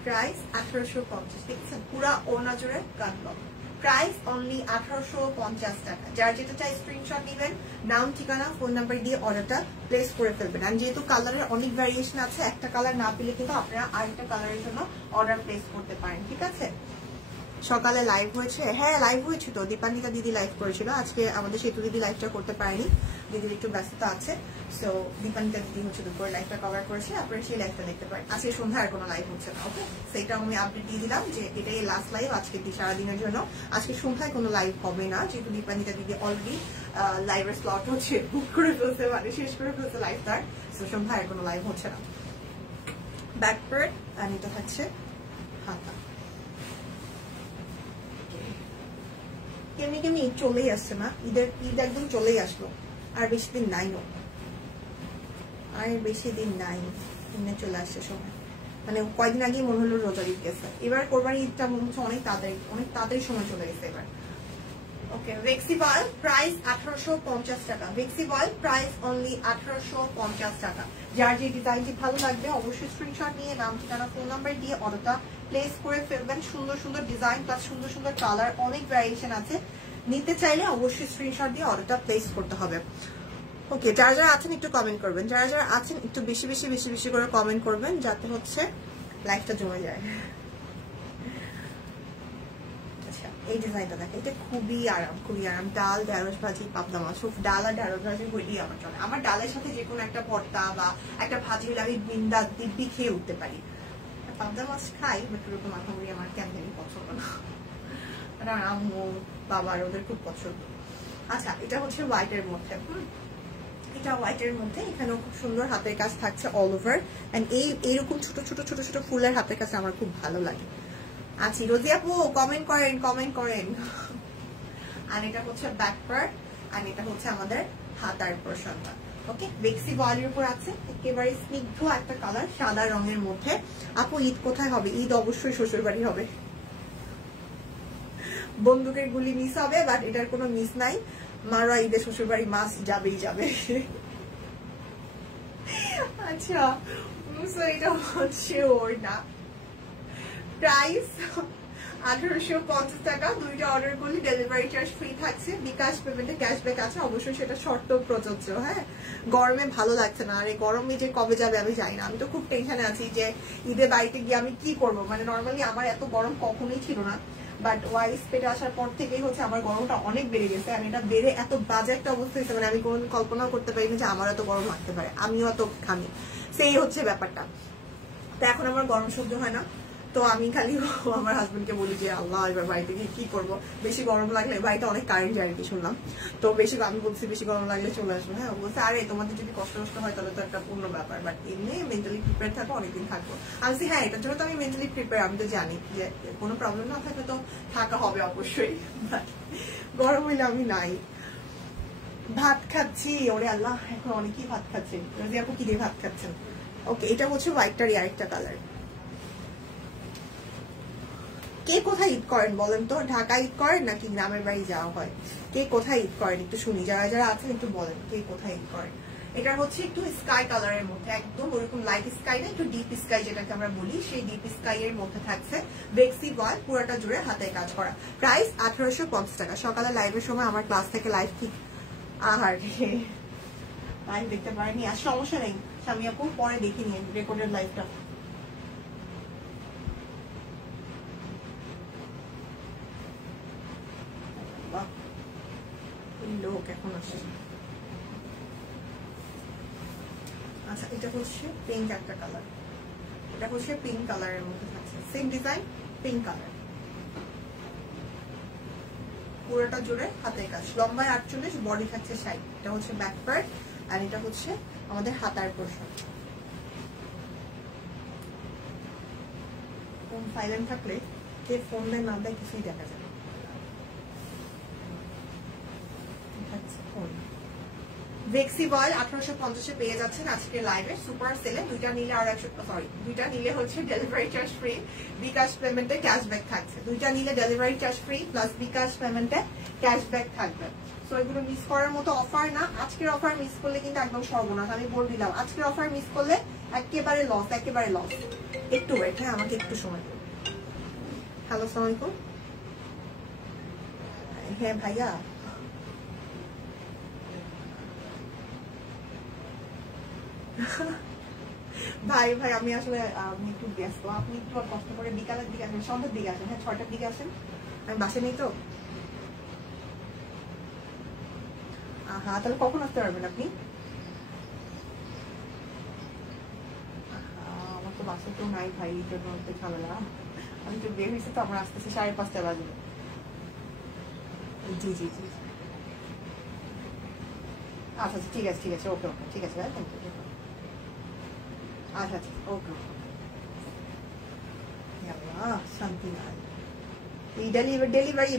প্রাইস 1850। দেখছেন পুরা ওড়না জুড়ে কাট ব্লক। প্রাইস অনলি 1850 টাকা। যার যেটা চাই স্ক্রিনশট নেবেন, নাম ঠিকানা ফোন নাম্বার দিয়ে অর্ডারটা প্লেস করে ফেলবেন। আর যেহেতু কালারের অনেক ভ্যারিয়েশন আছে, একটা কালার না পেলে কিন্তু আপনারা আরেকটা কালারের জন্য অর্ডার প্লেস করতে পারেন, ঠিক আছে? সকালে লাইভ হয়েছে, হ্যাঁ লাইভ হয়েছে তো, দীপান্বিতা দিদি লাইভ করেছিল। আজকে আমাদের সেতু দিদি লাইভটা করতে পারেনি, দিদির একটু ব্যস্ততা আছে। সো দীপান্বিতা দিদি হচ্ছে দুপুরে লাইভটা কভার করেছে, আপনারা সেই লাইভটা দেখতে পারেন। আজকে সন্ধ্যা আর কোনো লাইভ হচ্ছে না, ওকে? সেইটা আমি আপডেট দিয়ে দিলাম যে এটাই লাস্ট লাইভ আজকে সারাদিনের জন্য। আজকে সন্ধ্যায় কোনো লাইভ হবে না, যেহেতু দীপান্বিতা দিদি অলরেডি লাইভের স্লট হচ্ছে বুক করে ফেলছে, মানে শেষ করে ফেলছে লাইভ তার। সো সন্ধ্যায় আর কোনো লাইভ হচ্ছে না। ব্যাক পার্ট আর এটা হচ্ছে হাতা। কেমনি কেমনি চলেই আসছে না, ঈদ একদম চলেই আসলো, আর বেশি দিন নাই, আর বেশি দিন নাই, চলে আসছে সময়। মানে কয়েকদিন আগেই মনে হলো রোজার ঈদ গেছে, এবার কোরবানি ঈদটা মনে হচ্ছে অনেক তাড়াতাড়ি সময় চলে গেছে এবার। ওকে, ভেক্সিবল প্রাইস 1850 টাকা। ভেক্সিবল প্রাইস অনলি 1850 টাকা। যার যে ডিজাইনটি ভালো লাগবে অবশ্যই স্ক্রিনশট নিয়ে নাম ঠিকানা ফোন নাম্বার দিয়ে অর্ডারটা প্লেস করে ফেলবেন। সুন্দর সুন্দর ডিজাইন প্লাস সুন্দর সুন্দর কালার, অনেক ভ্যারিয়েশন আছে। নিতে চাইলে অবশ্যই স্ক্রিনশট দিয়ে অর্ডারটা প্লেস করতে হবে। ওকে, যারা যারা আছেন একটু কমেন্ট করবেন, যারা যারা আছেন একটু বেশি বেশি বেশি বেশি করে কমেন্ট করবেন, যাতে হচ্ছে লাইফটা জমে যায়। এই ডিজাইনটা দেখে, এটা খুবই আরাম, খুবই আরাম। ডাল, ঢেঁড়স ভাজি, পাবদা মাছ, ডাল আর ঢেঁড়স ভাজি বইটি আমার চলে। আমার ডালের সাথে যে কোনো একটা ভর্তা বা একটা ভাজি হলে আমি বিন্দা দিব্যি খেয়ে উঠতে পারি। পাবদা মাছ খাই, বাট ওরকম মাখামুড়ি আমার কেন জানি পছন্দ না। আম্মু বাবার ওদের খুব পছন্দ। আচ্ছা, এটা হচ্ছে হোয়াইটের মধ্যে। এটা হোয়াইটের মধ্যে, এখানেও খুব সুন্দর হাতের কাজ থাকছে অল ওভার। এন্ড এইরকম ছোট ছোট ছোট ছোট ফুলের হাতের কাজ আমার খুব ভালো লাগে। আচ্ছা, রোজি আপু কমেন্ট করেন। আর এটা হচ্ছে ব্যাক পার্ট, আর এটা হচ্ছে আমাদের হাতার পোরশনটা। ওকে, বেক্সি বয়েলের উপর আছে, একেবারে স্নিগ্ধ একটা কালার সাদা রঙের মধ্যে। আপু ঈদ কোথায় হবে? ঈদ অবশ্যই শ্বশুর বাড়ি হবে। বন্দুকের গুলি মিস হবে, বাট এটার কোনো মিস নাই। মারা ঈদে শ্বশুর বাড়ি মাস যাবেই যাবে। আচ্ছা, এটা হচ্ছে ওর না। প্রাইস 1850 টাকা। দুইটা অর্ডার করলে ডেলিভারি চার্জ ফ্রি থাকছে। বিকাশ পেমেন্টে ক্যাশব্যাক আছে, অবশ্যই সেটা শর্ত প্রযোজ্য। হ্যাঁ, গরমে ভালো লাগছে না, আর এই গরমে যে কবে যাবে আমি জানি না। আমি তো খুব টেনশনে আছি যে ঈদে বাড়িতে গিয়ে আমি কি করবো। মানে নর্মালি আমার এত গরম কখনোই ছিল না, বাট ওয়াইস পেটে আসার পর থেকেই হচ্ছে আমার গরমটা অনেক বেড়ে গেছে। আর এটা বেড়ে এত বাজে একটা অবস্থা হয়েছে, মানে আমি কোন কল্পনাও করতে পারিনি যে আমার এত গরম লাগতে পারে। আমিও এত ঘামি, সেই হচ্ছে ব্যাপারটা। তো এখন আমার গরম সহ্য হয় না, তো আমি খালি আমার হাজবেন্ডকে বলি যে আল্লাহ এবার বাড়িতে গিয়ে কি করবো। বেশি গরম লাগলে, বাড়িতে অনেক কারেন্ট যায় আর কি শুনলাম, তো আমি বলছি বেশি গরম লাগলে চলে আসবো। হ্যাঁ, বলছে আরে তোমাদের যদি কষ্ট হয় তাহলে তো একটা পূর্ণ ব্যাপার, বাট এমনি মেন্টালি প্রিপেয়ার থাকো, অনেকদিন থাকবো। আমি বলছি হ্যাঁ, এটার জন্য তো আমি মেন্টালি প্রিপেয়ার। আমি তো জানি যে কোনো প্রবলেম না থাকলে তো থাকা হবে অবশ্যই, বাট গরম হইলে আমি নাই। ভাত খাচ্ছি, ওরে আল্লাহ, এখন অনেকেই ভাত খাচ্ছেন। যদি আপু কি দিয়ে ভাত খাচ্ছেন? ওকে, এটা হচ্ছে হোয়াইটটারই আরেকটা কালার। কে কোথায় ঈদ করেন বলেন তো? ঢাকা ঈদ করেন নাকি গ্রামের বাড়ি যাওয়া হয়? কে কোথায় ঈদ করেন একটু শুনি, যারা যারা আছেন একটু বলেন কে কোথায় ঈদ করেন। এটা হচ্ছে একটু স্কাই কালারের মধ্যে, একদম ওরকম লাইট স্কাই না, একটু ডিপ স্কাই যেটাকে আমরা বলি, সেই ডিপ স্কাই এর মধ্যে থাকছে বেক্সি বয়েল, পুরোটা জুড়ে হাতে কাজ করা। প্রাইস 1850 টাকা। সকালে লাইভের সময় আমার ক্লাস থেকে লাইভ ঠিক লাইভ দেখতে পারেনি, আর সমস্যা নেই স্বামী আপু, পরে দেখে নিন রেকর্ডেড লাইভটা। এখন আসছে। আচ্ছা এটা হচ্ছে পিঙ্ক একটা কালার, এটা হচ্ছে পিঙ্ক কালারের মধ্যে থাকছে, সেম ডিজাইন পিঙ্ক কালার, পুরোটা জুড়ে হাতের কাজ, লম্বায় 48, বডি থাকছে 60। এটা হচ্ছে ব্যাক পার্ট আর এটা হচ্ছে আমাদের হাতার পোর্শন। ফোন সাইলেন্ট থাকলে যে ফোন দেয় না দেয় কিছুই দেখা যায়। ভেক্সি বয়েল 1850 পেয়ে যাচ্ছেন আজকে লাইভে সুপার সেলে। দুইটা নিলে আর 100, দুইটা নিলে হচ্ছে ডেলিভারি চার্জ ফ্রি, বিকাশ পেমেন্টে ক্যাশব্যাক থাকছে। দুইটা নিলে ডেলিভারি চার্জ ফ্রি প্লাস বিকাশ পেমেন্টে ক্যাশব্যাক থাকবে। সো এগুলো মিস করার মতো অফার না। আজকের অফার মিস করলে কিন্তু একদম সর্বনাশ, আমি বলে দিলাম। আজকের অফার মিস করলে একেবারে লস, একেবারে লস। একটু ওয়েট, হ্যাঁ আমাকে একটু সময় দিন। হ্যালো আসসালামু আলাইকুম। হ্যাঁ ভাইয়া ভাই ভাই আমি আসলে আমি একটু ব্যস্ত, আপনি একটু কষ্ট করে বিকালের দিকে আসেন, সন্ধ্যার দিকে আসেন, হ্যাঁ 6টার দিকে আসেন। আমি বাসে নেই তো। হ্যাঁ তাহলে কখন আসতে পারবেন আপনি? আমার তো বাসে তো নাই ভাই, এই জন্য একটু ঝামেলা। আমি তো বের হয়েছি তো, আমার আসতেছে 5:30 বাজবে। জি জি জি আচ্ছা আচ্ছা ঠিক আছে ঠিক আছে, ওকে ওকে ঠিক আছে ভাই, থ্যাংক ইউ। আচ্ছা আচ্ছা ওকে ওকে। শান্তি নাই এই ডেলিভারি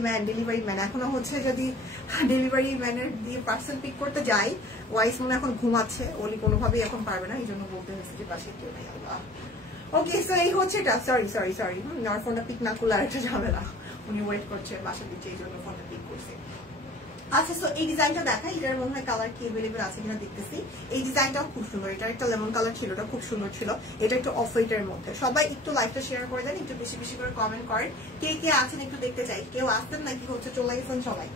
ম্যান এখনো হচ্ছে, যদি ডেলিভারি ম্যানের দিয়ে পার্সেল পিক করতে যাই, ওয়াইস মনে এখন ঘুমাচ্ছে, ওলি কোনোভাবেই এখন পারবে না, এই জন্য বলতে হচ্ছে যে পাশে কেউ নেই। আল্লাহ ওকে সো এই হচ্ছে এটা। সরি সরি সরি আমার ফোনটা পিক না করলে আরেকটা ঝামেলা, উনি ওয়েট করছে বাসার দিচ্ছে, এই জন্য ফোনটা পিক করছে। আচ্ছা সো এই ডিজাইনটা দেখা, এটার মনে হয় কালার কি অ্যাভেলেবল আছে কিনা দেখতেছি। এই ডিজাইনটাও খুব সুন্দর, এটা একটা লেমন কালার ছিল, এটা খুব সুন্দর ছিল। এটা একটু অফ হোয়াইটের মধ্যে। সবাই একটু লাইভটা শেয়ার করে দেন, একটু বেশি বেশি করে কমেন্ট করেন, কে কে আছেন একটু দেখতে চাই। কেউ আসতেন নাকি হচ্ছে চলে গেছেন সবাই?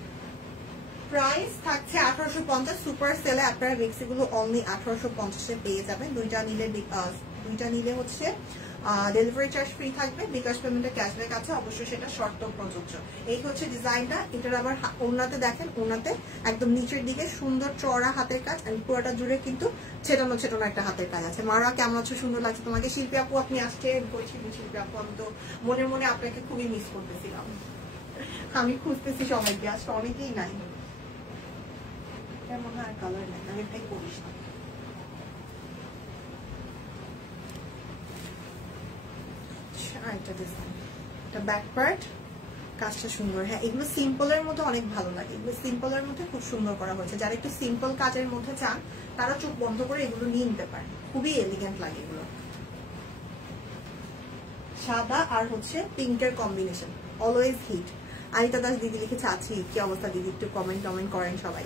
প্রাইস থাকছে 1850 সুপার সেলে। আপনারা ভেক্সি গুলো অনলি 1850 পেয়ে যাবেন। দুইটা নিলে হচ্ছে ডেলিভারি চার্জ ফ্রি থাকবে, বিকাশ পেমেন্টে ক্যাশব্যাক আছে, অবশ্যই সেটা শর্ত প্রযোজ্য। এই হচ্ছে ডিজাইনটা। এটার আবার ওড়নাতে দেখেন, ওড়নাতে একদম নিচের দিকে সুন্দর চড়া হাতের কাজ, আর পুরোটা জুড়ে কিন্তু ছেটানো ছেটানো একটা হাতের কাজ আছে। মারা কেমন আছো? সুন্দর লাগছে তোমাকে। শিল্পী আপু আপনি আসছেন? বলছিলেন শিল্পী আপু, আমি তো মনে মনে আপনাকে খুবই মিস করতেছিলাম। আমি খুঁজতেছি সবাইকে, আজকে অনেকেই নাই। মনে হয় কালার নাই, আমি ভাই করিস না। ব্যাক পার্ট কাজটা সুন্দর। হ্যাঁ এগুলো সিম্পলের মধ্যে অনেক ভালো লাগে, এগুলো সিম্পলের মধ্যে খুব সুন্দর করা হয়েছে। যারা একটু সিম্পল কাজের মধ্যে চান তারা চোখ বন্ধ করে এগুলো নিয়ে নিতে পারেন, খুবই এলিগেন্ট লাগে এগুলো। সাদা আর হচ্ছে পিঙ্কের combination, always hit. Anita Das দিদি লিখেছে আছি, কি অবস্থা দিদি? একটু কমেন্ট করেন সবাই।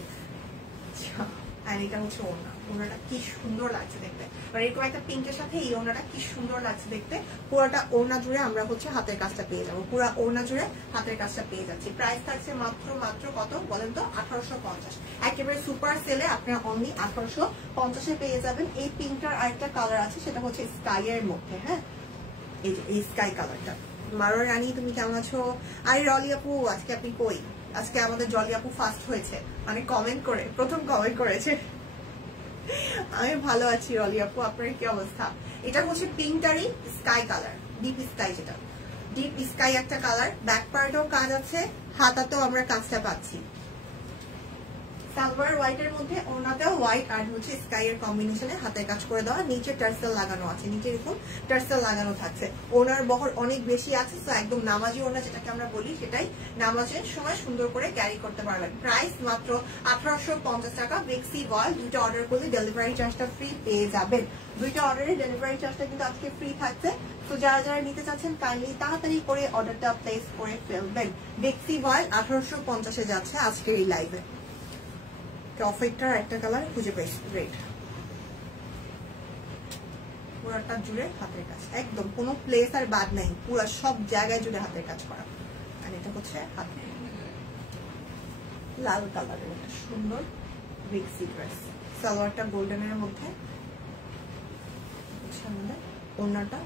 আর এটা হচ্ছে ওড়না, ওড়নাটা কি সুন্দর লাগছে দেখতে, আর এরকম একটা পিঙ্কের সাথে এই ওড়নাটা কি সুন্দর লাগছে দেখতে। পুরোটা ওড়না জুড়ে আমরা হচ্ছে হাতের কাজটা পেয়ে যাবো, পুরো ওড়না জুড়ে হাতের কাজটা পেয়ে যাচ্ছি। প্রাইস থাকছে মাত্র কত বলেন তো? 1850। একেবারে সুপার সেলে আপনারা অনলি 1850 পেয়ে যাবেন। এই পিঙ্কটার আরেকটা কালার আছে, সেটা হচ্ছে স্কাই এর মধ্যে। হ্যাঁ এই যে এই স্কাই কালারটা। মারো রানী তুমি কেমন আছো? আরে রলি আপু আজকে আপনি কই? আজকে আমাদের জলি আপু ফার্স্ট হয়েছে, মানে কমেন্ট করে প্রথম কমেন্ট করেছে। আমি ভালো আছি রলি আপু, আপনার কি অবস্থা? এটা হচ্ছে পিঙ্কটারই স্কাই কালার, ডিপ স্কাই, যেটা ডিপ স্কাই একটা কালার। ব্যাক পার্টেও কাজ আছে, হাতাতেও আমরা কাজটা পাচ্ছি। সালভার হোয়াইটের মধ্যে ওনাতেও হোয়াইট আর হচ্ছে স্কাই এর কম্বিনেশনে হাতের কাজ করে দেওয়া। নিচে টার্সেল লাগানো আছে, নিচে এরকম টার্সেল লাগানো থাকছে। ওনার বহর অনেক বেশি আছে, তো একদম নামাজি ওনা যেটাকে আমরা বলি, সেটাই নামাজের সময় সুন্দর করে ক্যারি করতে পারবেন। প্রাইস মাত্র 1850 টাকা। ভেক্সি বয়েল দুইটা অর্ডার করলে ডেলিভারি চার্জটা ফ্রি পেয়ে যাবেন। দুইটা অর্ডারে ডেলিভারি চার্জটা কিন্তু আজকে ফ্রি থাকছে। তো যারা যারা নিতে চাচ্ছেন কাইন্ডলি তাড়াতাড়ি করে অর্ডারটা প্লেস করে ফেলবেন। ভেক্সি বয়েল 1850 যাচ্ছে আজকের এই লাইভে। টফেটার একটা কালার খুঁজে পেয়েছি, রেড। পুরাটা জুড়ে হাতের কাজ, একদম কোনো প্লেস আর বাদ নাই, পুরো সব জায়গায় জুড়ে হাতের কাজ করা। আর এটা হচ্ছে হাতে লাল কালারের একটা সুন্দর ভেক্সি ড্রেস। সালোয়ারটা গোল্ডেনের মধ্যে,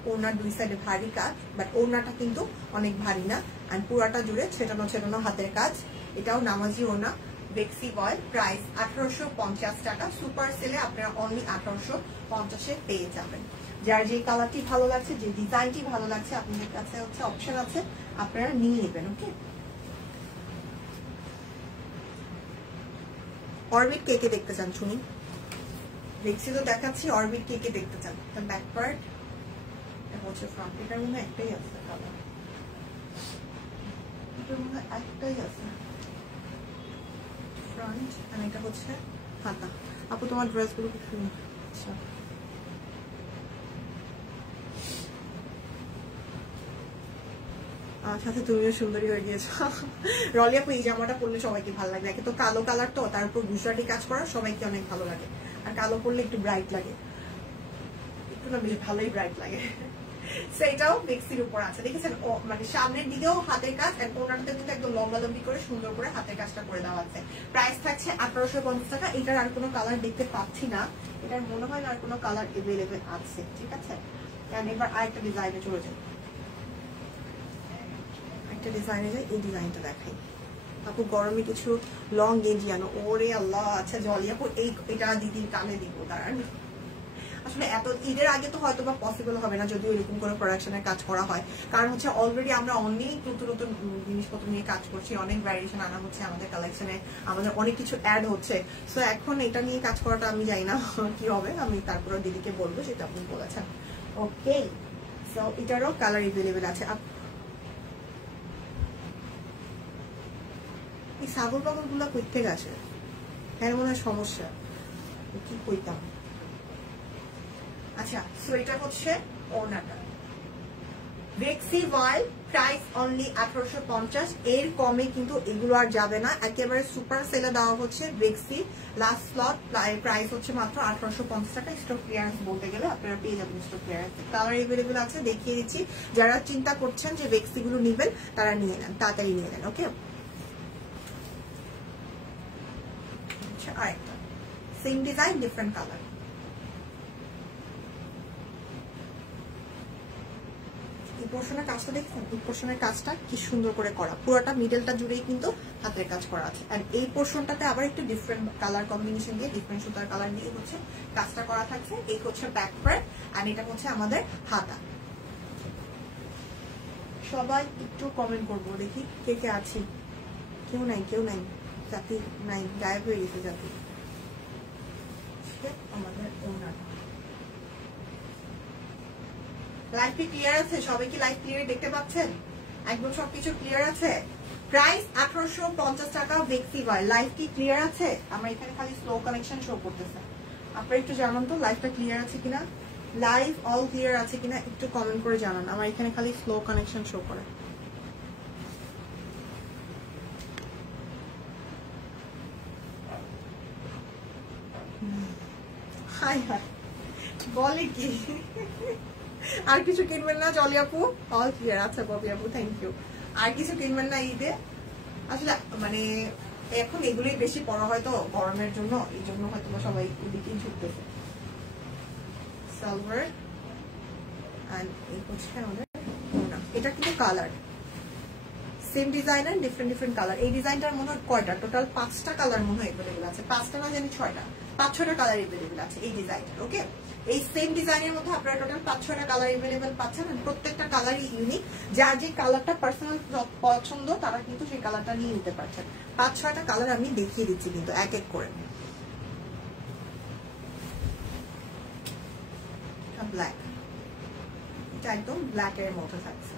ওড়নার দুই সাইডে ভারী কাজ, বাট ওড়নাটা কিন্তু অনেক ভারী না। আর পুরাটা জুড়ে ছেটানো হাতের কাজ। এটাও নামাজি ওড়না, বেক্সি ভয়েল, প্রাইস 1850 টাকা। সুপার সেলে আপনারা অনলি 1850-এ পেয়ে যাবেন। যার যে কালারটি ভালো লাগছে, যে ডিজাইনটি ভালো লাগছে, আপনাদের কাছে হচ্ছে অপশন আছে, আপনারা নিয়ে নেবেন। ওকে, অরবিট কে কে দেখতে চান শুনি? বেক্সি তো দেখাচ্ছি, অরবিট কে কে দেখতে চান? ব্যাক পার্ট, এটা হচ্ছে ফ্রন্ট। এটার মধ্যে একটাই আছে কালার, এটার মধ্যে একটাই আছে ফ্রন্ট, আর এটা হচ্ছে হাতা। আপু তোমার ড্রেসগুলো খুব সুন্দর। আচ্ছা, সাথে তুমিও সুন্দরী হয়ে গিয়েছো। রলি আপু এই জামাটা পরলে সবাইকে ভালো লাগে, একে তো কালো কালার, তো তার উপর গুজরাটি কাজ করা, সবাইকে অনেক ভালো লাগে। আর কালো পরলে একটু ব্রাইট লাগে, একটু না বেশ ভালোই ব্রাইট লাগে। সেটাও বেক্সির উপর আছে, দেখেছেন? ও মানে সামনের দিকেও হাতের কাজ, আর কোনাটাতে কিন্তু একদম লম্বালম্বি করে সুন্দর করে হাতের কাজটা করে দেওয়া আছে। প্রাইস থাকছে 1850 টাকা। এটার আর কোনো কালার দেখতে পাচ্ছি না, এটার মনে হয় না আর কোনো কালার এভেলেবেল আছে। ঠিক আছে, এবার আরেকটা ডিজাইনে চলে যাই, একটা ডিজাইনে যাই। এই ডিজাইনটা দেখাই আপু, গরমে কিছু লং গেঞ্জি আনো। ওরে আল্লাহ, আচ্ছা জলি আপু এটা দিদির কানে দিব, দাঁড়ান। আসলে এত ঈদের আগে তো হয়তো বা পসিবল হবে না, যদিও এরকম করে প্রোডাকশনের কাজ করা হয়, কারণ হচ্ছে অলরেডি আমরা অনেক নতুন নতুন জিনিসপত্র নিয়ে কাজ করছি, অনেক ভ্যারিয়েশন আনা হচ্ছে আমাদের কালেকশনে, আমাদের অনেক কিছু অ্যাড হচ্ছে। সো এখন এটা নিয়ে কাজ করাটা আমি জানি না কি হবে, আমি তারপরে দিদিকে বলবো, সেটা আপনি বলেছেন। ওকে, সো এটারও কালার এভেলেবেল আছে। এই ছাগল পাগল গুলা করতে গেছে, হ্যাঁ মনে হয় সমস্যা, কি কইতাম। আচ্ছা, সো এটা হচ্ছে ওড়নাটা, বেক্সি ভয়েল, প্রাইস অনলি 1850। এর কমে কিন্তু এগুলো আর যাবে না, একেবারে সুপার সেলে দেওয়া হচ্ছে বেক্সি। লাস্ট স্লট, প্রাইস হচ্ছে মাত্র 1850 টাকা। স্টক ক্লিয়ারেন্স বলতে গেলে আপনারা পেয়ে যাবেন স্টক ক্লিয়ারেন্স। কালার এভেলেবেল আছে, দেখিয়ে দিচ্ছি। যারা চিন্তা করছেন যে বেক্সি গুলো নিবেন, তারা নিয়ে নেন, তাড়াতাড়ি নিয়ে নেন। ওকে, আরেকটা সেম ডিজাইন, ডিফারেন্ট কালার। এই পোর্শনের কাজটা দেখছেন? এই পোর্শনের কাজটা কি সুন্দর করে করা, পুরোটা মিডলটা জুড়েই কিন্তু হাতের কাজ করা আছে। আর এই পোর্শনটাতে আবার একটু ডিফারেন্ট কালার কম্বিনেশন দিয়ে, ডিফারেন্ট সুতার কালার দিয়ে হচ্ছে কাজটা করা থাকছে। এই হচ্ছে ব্যাক পার্ট, আর এটা হচ্ছে আমাদের হাতা। সবাই একটু কমেন্ট করবো, দেখি কে কে আছে। কেউ নাই, কেউ নাই, জাতি নাই, গায়েব হয়ে গেছে জাতি। আমাদের ওনার লাইফটি ক্লিয়ার আছে? সবাই কি লাইফ ক্লিয়ার দেখতে পাচ্ছেন? একদম সবকিছু ক্লিয়ার আছে। প্রাইস 1850 টাকা। বেক্সি ভয়েল, লাইফ কি ক্লিয়ার আছে? আমার এখানে খালি স্লো কানেকশন শো করতেছে, আপনারা একটু জানান তো লাইফটা ক্লিয়ার আছে কিনা, লাইভ অল ক্লিয়ার আছে কিনা, একটু কমেন্ট করে জানান। আমার এখানে খালি স্লো কানেকশন শো করে। হাই হাই, বলে কি আর কিছু কিনবেন না জলি আপু? All clear. আচ্ছা ববি আপু, থ্যাংক ইউ। আর কিছু কিনবেন না ঈদে? আসলে মানে এখন এগুলোই বেশি পড়া হয় তো গরমের জন্য, এই জন্য হয়তো সবাই ওদিকেই ঝুঁকতেছে। সালভার, এন্ড এই হচ্ছে আমাদের ওড়না। এটা কিন্তু colour same designer, different different colour. এই ডিজাইনটার মনে হয় কয়টা, টোটাল 5টা কালার মনে হয় এভেলেবেল আছে, 5টা না জানি 6টা, 5-6টা কালার এভেলেবেল আছে এই ডিজাইনটার। ওকে, এই সেম ডিজাইনের মধ্যে আপনারা টোটাল 5-6টা কালার এভেলেবেল পাচ্ছেন। প্রত্যেকটা কালারই ইউনিক, যার যে কালারটা পার্সোনাল পছন্দ তারা কিন্তু সেই কালারটা নিয়ে নিতে পারছেন। 5-6টা কালার আমি দেখিয়ে দিচ্ছি কিন্তু এক এক করে। ব্ল্যাক, এটা একদম ব্ল্যাক এর মধ্যে থাকছে,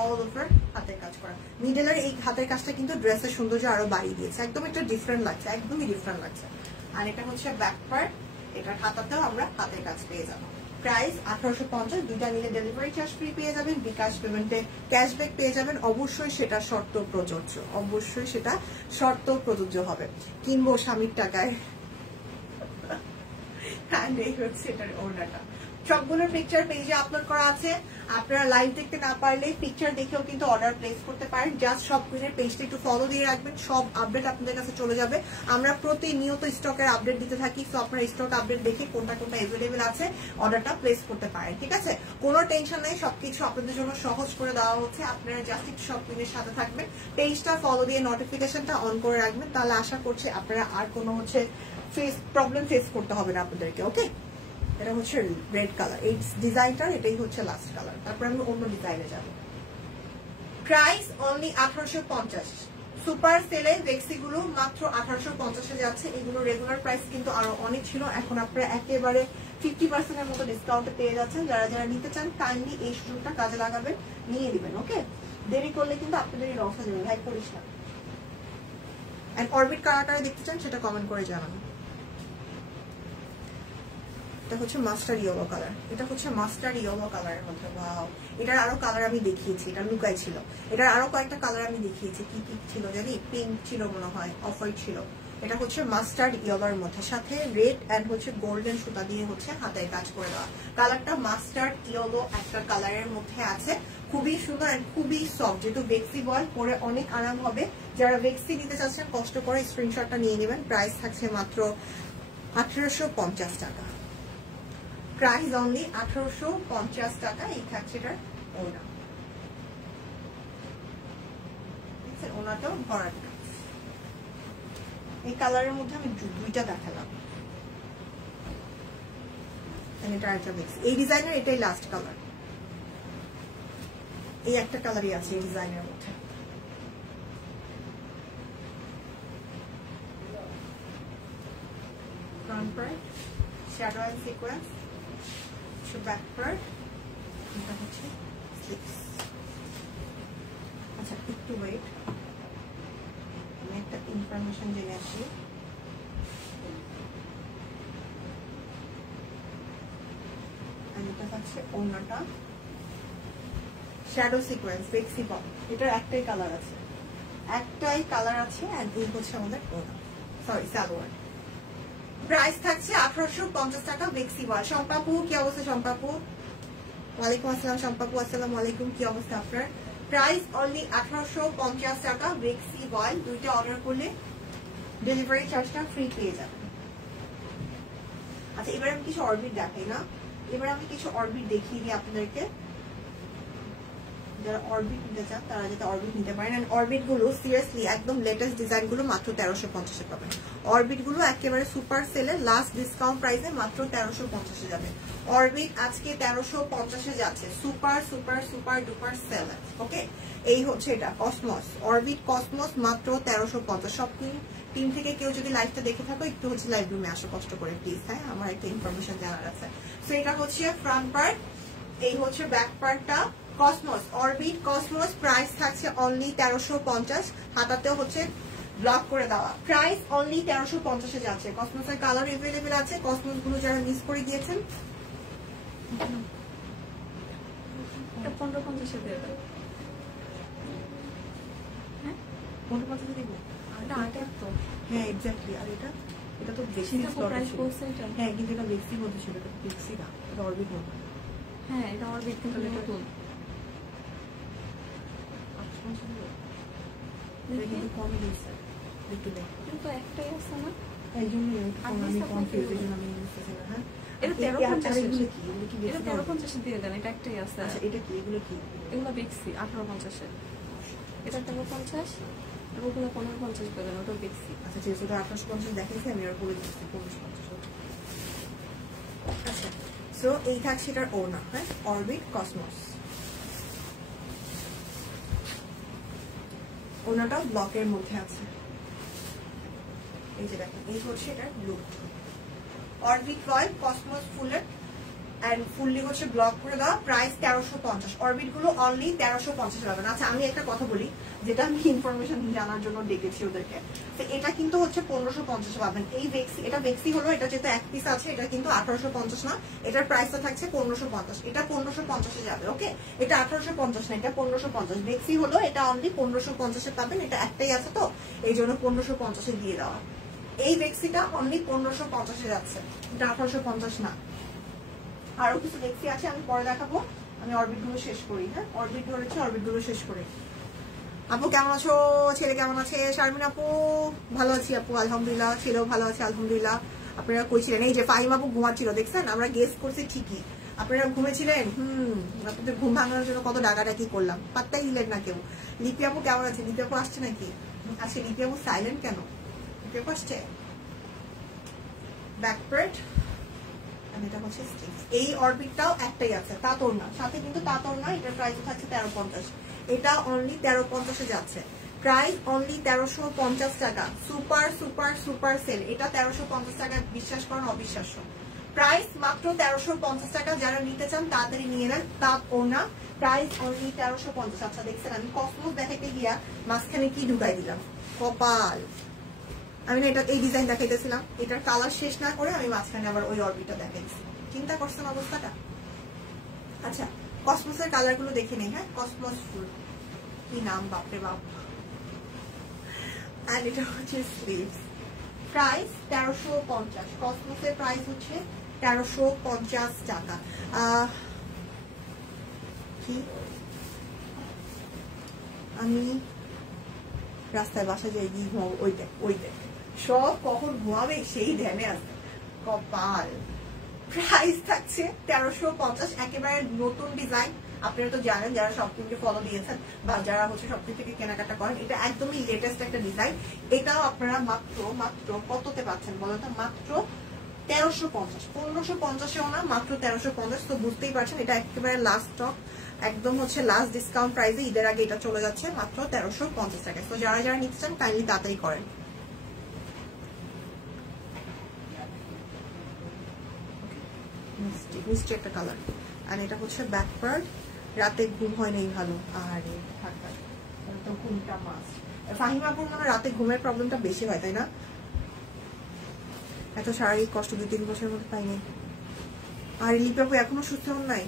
অল ওভার হাতের কাজ করা। মিডলের এই হাতের কাজটা কিন্তু ড্রেসের সৌন্দর্য আরো বাড়িয়ে দিয়েছে, একদম একটা ডিফারেন্ট লাগছে, একদমই ডিফারেন্ট লাগছে। আর এটা হচ্ছে ব্যাক পার্ট, এটার হাতাতেও আমরা হাতের কাজ পেয়ে যাবো। প্রাইস 1850, দুইটা নিলে ডেলিভারি চার্জ ফ্রি পেয়ে যাবেন, বিকাশ পেমেন্টে ক্যাশব্যাক পেয়ে যাবেন। অবশ্যই সেটা শর্ত প্রযোজ্য, অবশ্যই সেটা শর্ত প্রযোজ্য হবে। কিনবো স্বামীর টাকায়। এই হচ্ছে এটার ওড়নাটা, সবগুলোর পিকচার পেজে আপলোড করা আছে, আপনারা লাইভ দেখতে না পারলে পিকচার দেখেও কিন্তু অর্ডার প্লেস করতে পারেন। জাস্ট শপ কুইনের পেজটা একটু ফলো দিয়ে রাখবেন, সব আপডেট আপনাদের কাছে চলে যাবে। আমরা প্রতিনিয়ত স্টকের আপডেট দিতে থাকি, সো আপনারা স্টক আপডেট দেখে কোনটা কোনটা অ্যাভেলেবেল আছে অর্ডারটা প্লেস করতে পারেন। ঠিক আছে, কোনো টেনশন নেই, সবকিছু আপনাদের জন্য সহজ করে দেওয়া হচ্ছে। আপনারা জাস্ট একটু শপ কুইনের সাথে থাকবেন, পেজটা ফলো দিয়ে নোটিফিকেশনটা অন করে রাখবেন, তাহলে আশা করছি আপনারা আর কোনো প্রবলেম ফেস করতে হবে না আপনাদেরকে। ওকে, এটা হচ্ছে রেড কালার, এই ডিজাইনটার এটাই হচ্ছে লাস্ট কালার। তারপর আমি অন্য ডিজাইনে যাব। Price only 1850। সুপার সেলে ভেক্সি গুলো মাত্র 1850 যাচ্ছে। এগুলো রেগুলার প্রাইস কিন্তু আরো অনেক ছিল, এখন আপনারা একেবারে 50% মতো ডিসকাউন্টে পেয়ে যাচ্ছেন। যারা যারা নিতে চান কাইন্ডলি এই সুযোগটা কাজে লাগাবেন, নিয়ে দিবেন। ওকে, দেরি করলে কিন্তু আপনাদের এই লস হয়ে যাবে, ভাই করিস না। এন্ড অরবিট কালারটা দেখতে চান সেটা কমেন্ট করে জানান। এটা হচ্ছে মাস্টার ইয়েলো কালার, এটা হচ্ছে মাস্টার ইয়েলো কালারের মধ্যে। ওয়াও, এটার আরো কালার আমি দেখিয়েছি, এটা লুকাই ছিল। এটার আরো কয়েকটা কালার আমি দেখিয়েছি, কি কি ছিল জানি, পিঙ্ক ছিল মনে হয়, অফ হোয়াইট ছিল। এটা হচ্ছে মাস্টার্ড ইয়েলোর মধ্যে, সাথে রেড এন্ড হচ্ছে গোল্ডেন সুতা দিয়ে হচ্ছে হাতের কাজ করে দেওয়া। কালারটা মাস্টার্ড ইয়েলো একটা কালারের মধ্যে আছে, খুবই সুন্দর এন্ড খুবই সফট। যেহেতু ভেক্সি বল পরে অনেক আরাম হবে। যারা ভেক্সি নিতে চাচ্ছেন কষ্ট করে স্ক্রিনশটটা নিয়ে নেবেন। প্রাইস থাকছে মাত্র 1850 টাকা। প্রাইস অনলি 1850 টাকা। এই থাকছে এটার ওনা, ওনাটাও ভরাট। এই কালারের মধ্যে আমি দুইটা দেখালাম, এটা একটা মিক্স। এই ডিজাইনের এটাই লাস্ট কালার, এই একটা কালারই আছে এই ডিজাইনের মধ্যে। Front part shadow and sequence, back part এটা হচ্ছে স্লিপস। আচ্ছা একটু ওয়েট, আমি একটা ইনফরমেশন জেনে আসি। এটা হচ্ছে ওনাটা শ্যাডো সিকোয়েন্স ভেক্সি বল, এটার একটাই কালার আছে, একটাই কালার আছে। আর এই হচ্ছে আমাদের ওনা, সরি সালোয়ার। প্রাইস থাকছে 1850 টাকা ভেক্সি বল। শম্পাপু কি অবস্থা? শম্পাপু ওয়ালাইকুম আসসালাম। শম্পাপু আসসালামু আলাইকুম, কি অবস্থা আপনার? প্রাইস অনলি 1850 টাকা ভেক্সি বল। দুইটা অর্ডার করলে ডেলিভারি চার্জটা ফ্রি পেয়ে যাবেন। আচ্ছা এবার আমি কিছু অরবিট দেখাই না, এবার আমি কিছু অরবিট দেখিয়ে দিই আপনাদেরকে। যারা অরবিট নিতে চান তারা যাতে অরবিট নিতে পারেন। এন্ড অরবিট গুলো সিরিয়াসলি একদম লেটেস্ট ডিজাইন গুলো মাত্র 1350 পাবেন। অরবিট গুলো একেবারে সুপার সেলে লাস্ট ডিসকাউন্ট প্রাইসে মাত্র 1350 যাবে। অরবিট আজকে 1350 যাচ্ছে, super super super duper seller. Okay, এই হচ্ছে এটা কসমস, অরবিট কসমস মাত্র 1350। সব টিম থেকে কেউ যদি লাইভটা দেখে থাকো একটু হচ্ছে লাইভ রুমে আসো কষ্ট করে প্লিজ। হ্যাঁ, আমার একটা ইনফরমেশন জানার আছে। সো এটা হচ্ছে ফ্রন্ট পার্ট, এই হচ্ছে ব্যাক পার্টটা। কসমস অরবিট কসমস প্রাইস থাকছে অনলি 1350, হাতাতেও হচ্ছে ব্লক করে দেওয়া। প্রাইস অনলি 1350 যাচ্ছে। কসমসের কালার এভেলেবেল আছে, কসমস গুলো যারা মিস করে গিয়েছেন 1550 দিয়ে দেবে। হ্যাঁ 1550 দিব। এটা আটা তো, হ্যাঁ এক্স্যাক্টলি। আর এটা এটা তো বেশি প্রাইস বলছে এটা। হ্যাঁ কিন্তু এটা বেশি বলতে ছিল, এটা বেশি না, এটা অরবিট না। হ্যাঁ এটা আমার বিক্রি হলে নতুন কিন্তু কমই দিয়েছে একটু দেখ, কিন্তু একটাই আছে না, এই জন্য আমি কনফিউজ, এই জন্য আমি বুঝতেছি না। হ্যাঁ এটা 1350 এগুলো কি, এগুলো কি এটা 1350 দিয়ে দেন, এটা একটাই আছে। আচ্ছা এটা কি, এগুলো কি? এগুলো বেক্সি 1850 এটা 1350, এবং ওগুলো 1550 দিয়ে দেন, ওটা বেক্সি। আচ্ছা ঠিক আছে, ওটা 1850 দেখাইছি, আমি আর বলে দিচ্ছি 1550। আচ্ছা সো এই থাকছে এটার ওনা। হ্যাঁ অরবিট কসমস, ওনাটা ব্লকের মধ্যে আছে। এই যে দেখেন, এই হচ্ছে এটার লুক। অরবিট রয়্যাল কসমস ফুলের এন্ড ফুললি হচ্ছে ব্লক করে দেওয়া। প্রাইস 1350। অরবিট গুলো অনলি 1350 পাবেন। আচ্ছা আমি একটা কথা বলি, যেটা আমি ইনফরমেশন জানার জন্য ডেকেছি ওদেরকে, তো এটা কিন্তু হচ্ছে 1550 পাবেন। এই ভেক্সি, এটা ভেক্সি হলো, এটা যেহেতু এক পিস আছে, এটা কিন্তু 1850 না, এটার প্রাইসটা থাকছে 1550। এটা 1550 যাবে। ওকে, এটা 1850 না, এটা 1550। ভেক্সি হলো, এটা অনলি 1550 পাবেন। এটা একটাই আছে তো এই জন্য 1550 দিয়ে দেওয়া। এই ভেক্সিটা অনলি 1550 যাচ্ছে, এটা 1850 না। আরো কিছু দেখছি আছে, আমি পরে দেখাবো। আমি অরবিট গুলো শেষ করি। হ্যাঁ, অরবিট ধরেছি, অরবিট গুলো শেষ করি। আপু কেমন আছো? ছেলে কেমন আছে? শারমিন আপু ভালো আছি আপু, আলহামদুলিল্লাহ। ছেলেও ভালো আছে আলহামদুলিল্লাহ। আপনারা কইছিলেন এই যে ফাহিম আপু ঘুমাচ্ছিল, দেখছেন? আমরা গেস করছি ঠিকই, আপনারা ঘুমেছিলেন। আপনাদের ঘুম ভাঙানোর জন্য কত ডাকাডাকি করলাম, পাত্তাই দিলেন না কেউ। লিপি আপু কেমন আছে? লিপি আপু আসছে নাকি? আসে। লিপি আপু সাইলেন্ট কেন? লিপি আপু আসছে। ব্যাকপ্যাড, এটা হচ্ছে এই অরবিটটাও একটাই আছে, তাঁতর না, সাথে কিন্তু তাঁতর না। এটার প্রাইস থাকছে 1350। এটা অনলি 1350 যাচ্ছে। প্রাইস অনলি 1350 টাকা। Super super super sale. এটা 1350 টাকা, বিশ্বাস করেন অবিশ্বাস্য। প্রাইস মাত্র 1350 টাকা। যারা নিতে চান তাড়াতাড়ি নিয়ে নেন। তাঁতর না, প্রাইস অনলি 1350। আচ্ছা দেখছেন, আমি কসমোস দেখাইতে গিয়া মাঝখানে কি ঢুকাই দিলাম, কপাল। আমি না এটা এই ডিজাইন দেখাইতেছিলাম, এটার কালার শেষ না করে আমি মাঝখানে আবার ওই অরবিটটা দেখাইছি। চিন্তা করছেন অবস্থাটা? আচ্ছা, কসমোসের কালার গুলো দেখে নেই। হ্যাঁ, কসমোস ফুল, কি নাম, বাপরে বাপ। আর এটা হচ্ছে স্লিভস। প্রাইস 1350। কসমোসের প্রাইস হচ্ছে 1350 টাকা। কি আমি রাস্তায় বাসা যাই গিয়ে ঘুমাবো, ওই দেখ সব কখন ঘুমাবে সেই ধ্যানে আছে, কপাল। প্রাইস থাকছে 1350। একেবারে নতুন ডিজাইন। আপনারা তো জানেন যারা শপকিনকে ফলো দিয়েছেন বা যারা হচ্ছে শপকিন থেকে কেনাকাটা করেন, এটা একদমই লেটেস্ট একটা ডিজাইন। এটাও আপনারা মাত্র মাত্র কততে পাচ্ছেন বলো তো? মাত্র 1350। 1550এও না, মাত্র 1350। তো বুঝতেই পারছেন এটা একেবারে লাস্ট স্টক, একদম হচ্ছে লাস্ট ডিসকাউন্ট প্রাইসে। ঈদের আগে এটা চলে যাচ্ছে মাত্র 1350 টাকায়। তো যারা যারা নিতে চান কাইন্ডলি তাড়াতাড়ি করেন। মিষ্টি একটা কালার। আর এটা হচ্ছে ব্যাক পার্ট। রাতে ঘুম হয় নাই ভালো, আর তো ঘুমটা মাস। ফাহিমাপুর মানে রাতে ঘুমের প্রবলেমটা বেশি হয়, তাই না? এত শারীরিক কষ্ট 2-3 বছরের মধ্যে পাইনি। আর লিপাপু এখনো সুস্থ হন নাই।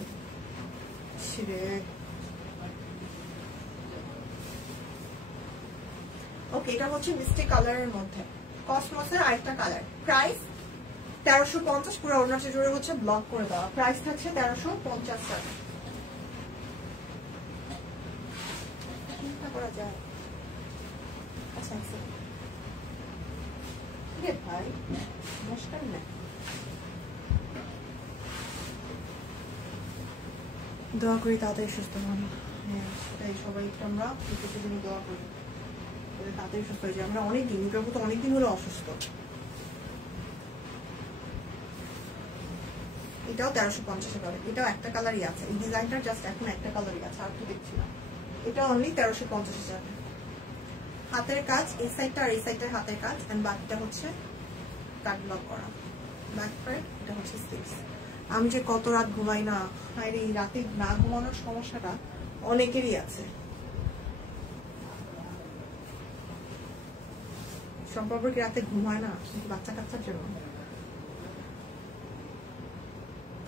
ওকে, এটা হচ্ছে মিষ্টি কালারের মধ্যে কসমোসের আরেকটা কালার। প্রাইস 1350। পুরো অরুণাচল জুড়ে হচ্ছে ব্লক করে দেওয়া। প্রাইস থাকছে 1350 টাকা। চিন্তা করা যায়। আচ্ছা ভাই নমস্কার না, দোয়া করি তাড়াতাড়ি সুস্থ হন। হ্যাঁ, সেটাই সবাই আমরা প্রত্যেকের জন্য দোয়া করি, তাড়াতাড়ি সুস্থ হয়ে যায়। আমরা অনেকদিন, প্রভু তো অনেকদিন হলো অসুস্থ। এটাও 1350 করে। এটাও একটা কালারই আছে, এই ডিজাইনটার জাস্ট এখন একটা কালারই আছে, আর তো দেখছি না। এটা অনলি 1350 টাকা। হাতের কাজ, এই সাইডটা আর এই সাইডটার হাতের কাজ, এন্ড বাকিটা হচ্ছে কাট ব্লক করা। ব্যাক পার্ট, এটা হচ্ছে স্লিভস। আমি যে কত রাত ঘুমাই না, আরে এই রাতে না ঘুমানোর সমস্যাটা অনেকেরই আছে। সম্পর্কে কি রাতে ঘুম হয় না? বাচ্চা কাচ্চার জন্য।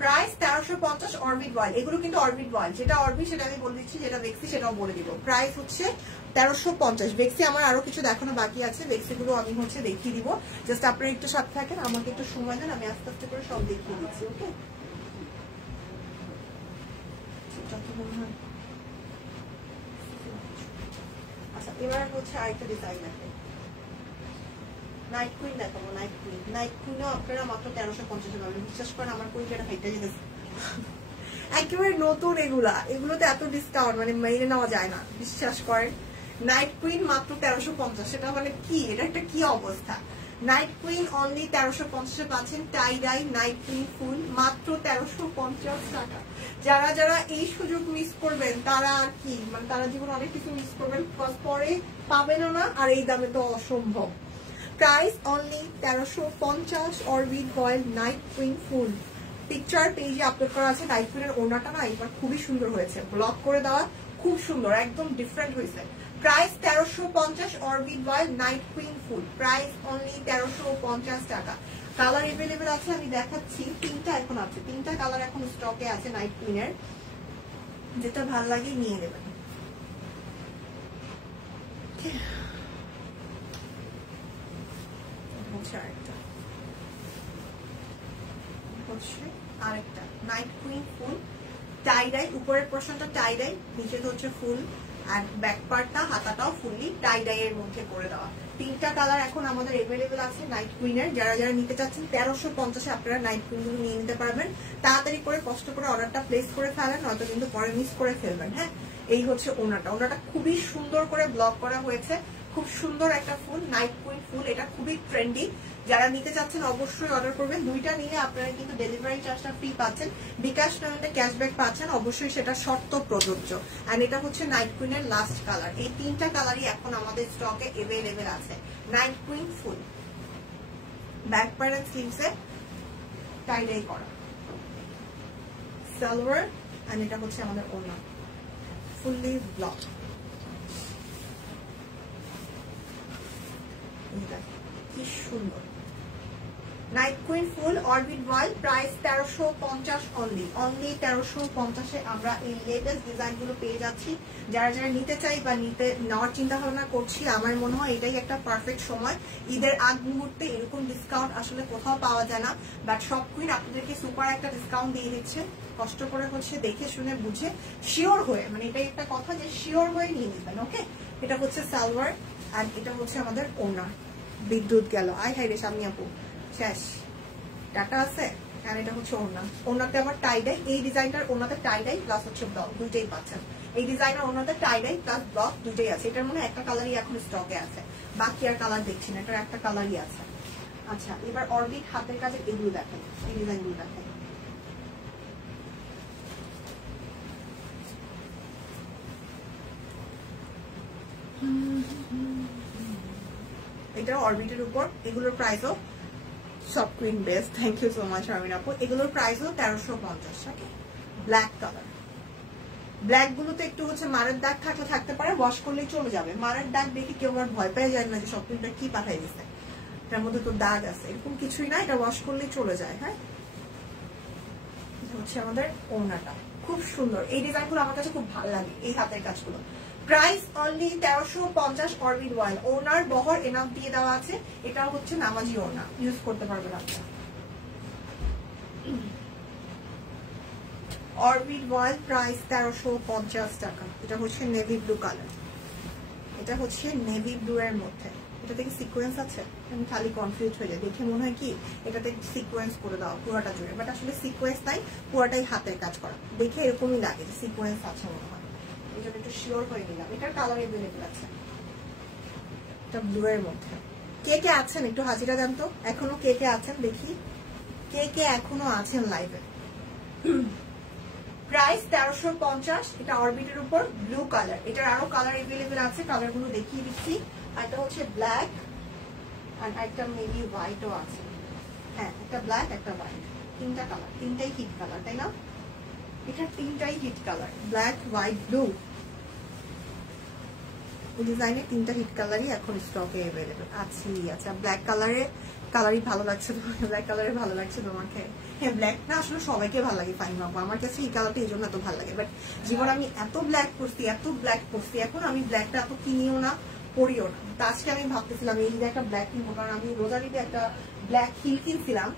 প্রাইস 1350। অরবিট বয়েল, এগুলো কিন্তু অরবিট বয়েল। যেটা অরবিট সেটা আমি বলে দিচ্ছি, যেটা ভেক্সি সেটাও বলে দিব। প্রাইস হচ্ছে 1350। ভেক্সি আমার আরো কিছু দেখানো বাকি আছে, ভেক্সি গুলো আমি হচ্ছে দেখিয়ে দিব। জাস্ট আপনারা একটু সাথে থাকেন, আমাকে একটু সময় দেন, আমি আস্তে আস্তে করে সব দেখিয়ে দিচ্ছি। ওকে, আচ্ছা এবার হচ্ছে আরেকটা ডিজাইন দেখেন, নাইট কুইন দেখাবো। নাইট কুইন, নাইট কুইনও আপনারা মাত্র 1350 পাবেন। বিশ্বাস করেন আমার কুইনটা হাইটা যেতেছে একেবারে নতুন। এগুলোতে এত ডিসকাউন্ট মানে মেনে নেওয়া যায় না, বিশ্বাস করেন। নাইট কুইন মাত্র 1350, সেটা মানে কি, এটা একটা কি অবস্থা। নাইট কুইন অনলি 1350 পাচ্ছেন। টাই ডাই নাইট কুইন ফুল মাত্র 1350 টাকা। যারা যারা এই সুযোগ মিস করবেন তারা আর কি, মানে তারা জীবনে অনেক কিছু মিস করবেন, পরে পাবেনও না, আর এই দামে তো অসম্ভব। Price only 1350। Orbit voile night queen ফুল। পিকচার পেজে আপলোড করা আছে। নাইট কুইনের ওড়নাটা না এবার খুবই সুন্দর হয়েছে, ব্লক করে দেওয়া, খুব সুন্দর, একদম ডিফারেন্ট হয়েছে। Price 1350। Orbit voile night queen ফুল। প্রাইস অনলি 1350 টাকা। কালার এভেলেবেল আছে, আমি দেখাচ্ছি। 3টা এখন আছে, 3টা কালার এখন স্টকে আছে নাইট কুইনের। যেটা ভাল লাগে নিয়ে নেবেন। হচ্ছে আরেকটা নাইট কুইন ফুল টাই ডাই, উপরের পোর্শনটা টাই ডাই, নিচে তো হচ্ছে ফুল, আর ব্যাক পার্টটা হাতাটাও ফুললি টাই ডাই এর মধ্যে করে দেওয়া। তিনটা কালার এখন আমাদের এভেলেবেল আছে নাইট কুইনের। যারা যারা নিতে চাচ্ছেন 1350 আপনারা নাইট কুইন গুলো নিয়ে নিতে পারবেন। তাড়াতাড়ি করে কষ্ট করে অর্ডারটা প্লেস করে ফেলেন, নয়তো কিন্তু পরে মিস করে ফেলবেন। হ্যাঁ, এই হচ্ছে ওনাটা। ওনাটা খুবই সুন্দর করে ব্লক করা হয়েছে, খুব সুন্দর একটা ফুল, নাইট কুইন ফুল। এটা খুবই ট্রেন্ডি। যারা নিতে চাচ্ছেন অবশ্যই অর্ডার করবেন। দুইটা নিলে আপনারা কিন্তু ডেলিভারি চার্জটা ফ্রি পাচ্ছেন, বিকাশ পেমেন্টে ক্যাশব্যাক পাচ্ছেন, অবশ্যই সেটা শর্ত প্রযোজ্য। এন্ড এটা হচ্ছে নাইট কুইনের লাস্ট কালার। এই তিনটা কালারই এখন আমাদের স্টকে এভেলেবেল আছে। নাইট কুইন ফুল, ব্যাক পার্ট এন্ড স্লিভসে টাই ডাই করা, সালোয়ার, এন্ড এটা হচ্ছে আমাদের ওড়না, ফুললি ব্লক। কি সুন্দর নাইট কুইন ফুল অরবিট রয়্যাল, প্রাইস 1350 অনলি 1350-এ আমরা এই লেটেস্ট ডিজাইন গুলো পেয়ে যাচ্ছি। যারা যারা নিতে চাই বা নেওয়ার চিন্তা ভাবনা করছি, আমার মনে হয় এটাই একটা পারফেক্ট সময়। ঈদের আগ মুহূর্তে এরকম ডিসকাউন্ট আসলে কোথাও পাওয়া যায় না, বাট সব কুইন আপনাদেরকে সুপার একটা ডিসকাউন্ট দিয়ে দিচ্ছে। কষ্ট করে হচ্ছে দেখে শুনে বুঝে শিওর হয়ে, মানে এটাই একটা কথা যে শিওর হয়ে নিয়ে নেবেন। ওকে, এটা হচ্ছে সালোয়ার আর এটা হচ্ছে আমাদের ওড়না। বিদ্যুৎ গেল, আয় হাই রে সামনে আপু, শেষ টাটা আছে। আর এটা হচ্ছে ওড়না, ওড়নাতে আমার টাই ডাই। এই ডিজাইনটার ওড়নাতে টাই ডাই প্লাস হচ্ছে ব্লক দুইটাই পাচ্ছেন। এই ডিজাইনার ওড়নাতে টাই ডাই প্লাস ব্লক দুইটাই আছে। এটার মনে একটা কালারই এখন স্টকে আছে, বাকি আর কালার দেখছি না, এটার একটা কালারই আছে। আচ্ছা, এবার অরবিট হাতের কাজে এগুলো দেখেন, এই ডিজাইনগুলো দেখেন। এটা অরবিটের উপর, এগুলোর প্রাইসও সব queen best. Thank you so much Armin আপু। এগুলোর প্রাইসও 1350। ওকে, ব্ল্যাক কালার। ব্ল্যাক গুলোতে একটু হচ্ছে মারের দাগ থাকলে থাকতে পারে, ওয়াশ করলেই চলে যাবে। মারের দাগ দেখে কেউ আর ভয় পেয়ে যায় না যে সব কুইনটা কি পাঠাই দিচ্ছে, এটার মধ্যে তো দাগ আছে, এরকম কিছুই না, এটা ওয়াশ করলেই চলে যায়। হ্যাঁ, হচ্ছে আমাদের ওড়নাটা খুব সুন্দর। এই ডিজাইনগুলো আমার কাছে খুব ভালো লাগে, এই হাতের কাজগুলো। Price only 1350 Orbit royal. ওড়নার বহর এনাফ দিয়ে দেওয়া আছে। এটা হচ্ছে নামাজি ওড়না, ইউজ করতে পারবেন আপনারা। অরবিট রয়্যাল প্রাইস 1350 টাকা। এটা হচ্ছে নেভি ব্লু কালার, এটা হচ্ছে নেভি ব্লু এর মধ্যে। এটা থেকে সিকোয়েন্স আছে, আমি খালি কনফিউজ হয়ে যাই, দেখে মনে হয় কি এটাতে সিকোয়েন্স করে দেওয়া পুরোটা জুড়ে, বাট আসলে সিকোয়েন্স নাই, পুরোটাই হাতের কাজ করা। দেখে এরকমই লাগে যে সিকোয়েন্স আছে মনে হয়, এই জন্য একটু শিওর হয়ে নিলাম। এটার কালার এভেলেবেল আছে, এটা ব্লু এর মধ্যে। কে কে আছেন একটু হাজিরা দেন তো, এখনো কে কে আছেন দেখি, কে কে এখনো আছেন লাইভে। প্রাইস 1350। এটা অরবিটের উপর ব্লু কালার। এটার আরো কালার এভেলেবেল আছে, কালার গুলো দেখিয়ে দিচ্ছি। একটা হচ্ছে ব্ল্যাক আর একটা মেবি হোয়াইটও আছে। হ্যাঁ, একটা ব্ল্যাক একটা হোয়াইট, তিনটা কালার, তিনটাই হিট কালার, তাই না? এটা তিনটাই hit colour, black white blue. এই ডিজাইনে তিনটা হিট কালারই এখন স্টকে অ্যাভেলেবেল আছে। আচ্ছা, ব্ল্যাক কালারই ভালো লাগছে তোমাকে, ব্ল্যাক কালারে ভালো লাগছে তোমাকে। হ্যাঁ, ব্ল্যাক না আসলে সবাইকে ভালো লাগে ফাইন বাবু, আমার কাছে এই কালারটা এই জন্য এত ভালো লাগে। বাট জীবন আমি এত ব্ল্যাক পরছি, এখন আমি ব্ল্যাকটা এত কিনিও না, পরিও না। তা আজকে আমি ভাবতেছিলাম এই যে একটা ব্ল্যাক কিনবো, কারণ আমি রোজারিতে একটা ব্ল্যাক হিল কিনছিলাম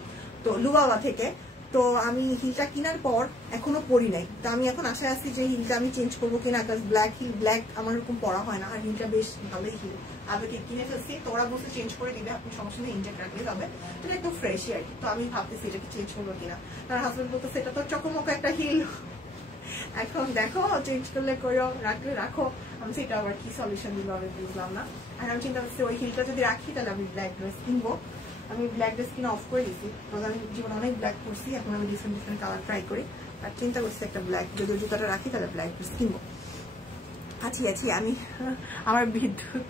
তো লুবাবা থেকে। তো আমি হিলটা কেনার পর এখনো পরি নাই, তো আমি এখন আশায় আছি যে হিলটা আমি চেঞ্জ করবো কিনা, কারণ ব্ল্যাক আমার এরকম পরা হয় না, আর হিলটা বেশ ভালোই হিল আবেগে কিনে ফেলছি। তো ওরা বলছে চেঞ্জ করে দিবে, আপনি সমস্যা নেই ইনটেক রাখলেই হবে, এটা একটু ফ্রেশই আর কি। তো আমি ভাবতেছি এটাকে চেঞ্জ করবো কিনা, তার হাজবেন্ড বলতো সেটা তো চকমকো একটা হিল, এখন দেখো চেঞ্জ করলে করো, রাখলে রাখো। আমি সেটা আবার কি সলিউশন দিল আমি বুঝলাম না। আর আমি চিন্তা করছি ওই হিলটা যদি রাখি তাহলে আমি ব্ল্যাক ড্রেস কিনবো। আমি ব্ল্যাক ড্রেস কিনে অফ করে দিচ্ছি, কারণ আমি জীবনে অনেক ব্ল্যাক করছি, এখন আমি ডিফারেন্ট কালার ট্রাই করি। আর চিন্তা করছি একটা ব্ল্যাক, যদি জুতাটা রাখি তাহলে ব্ল্যাক ড্রেস কিনবো। আছি আমি, আমার বিদ্যুৎ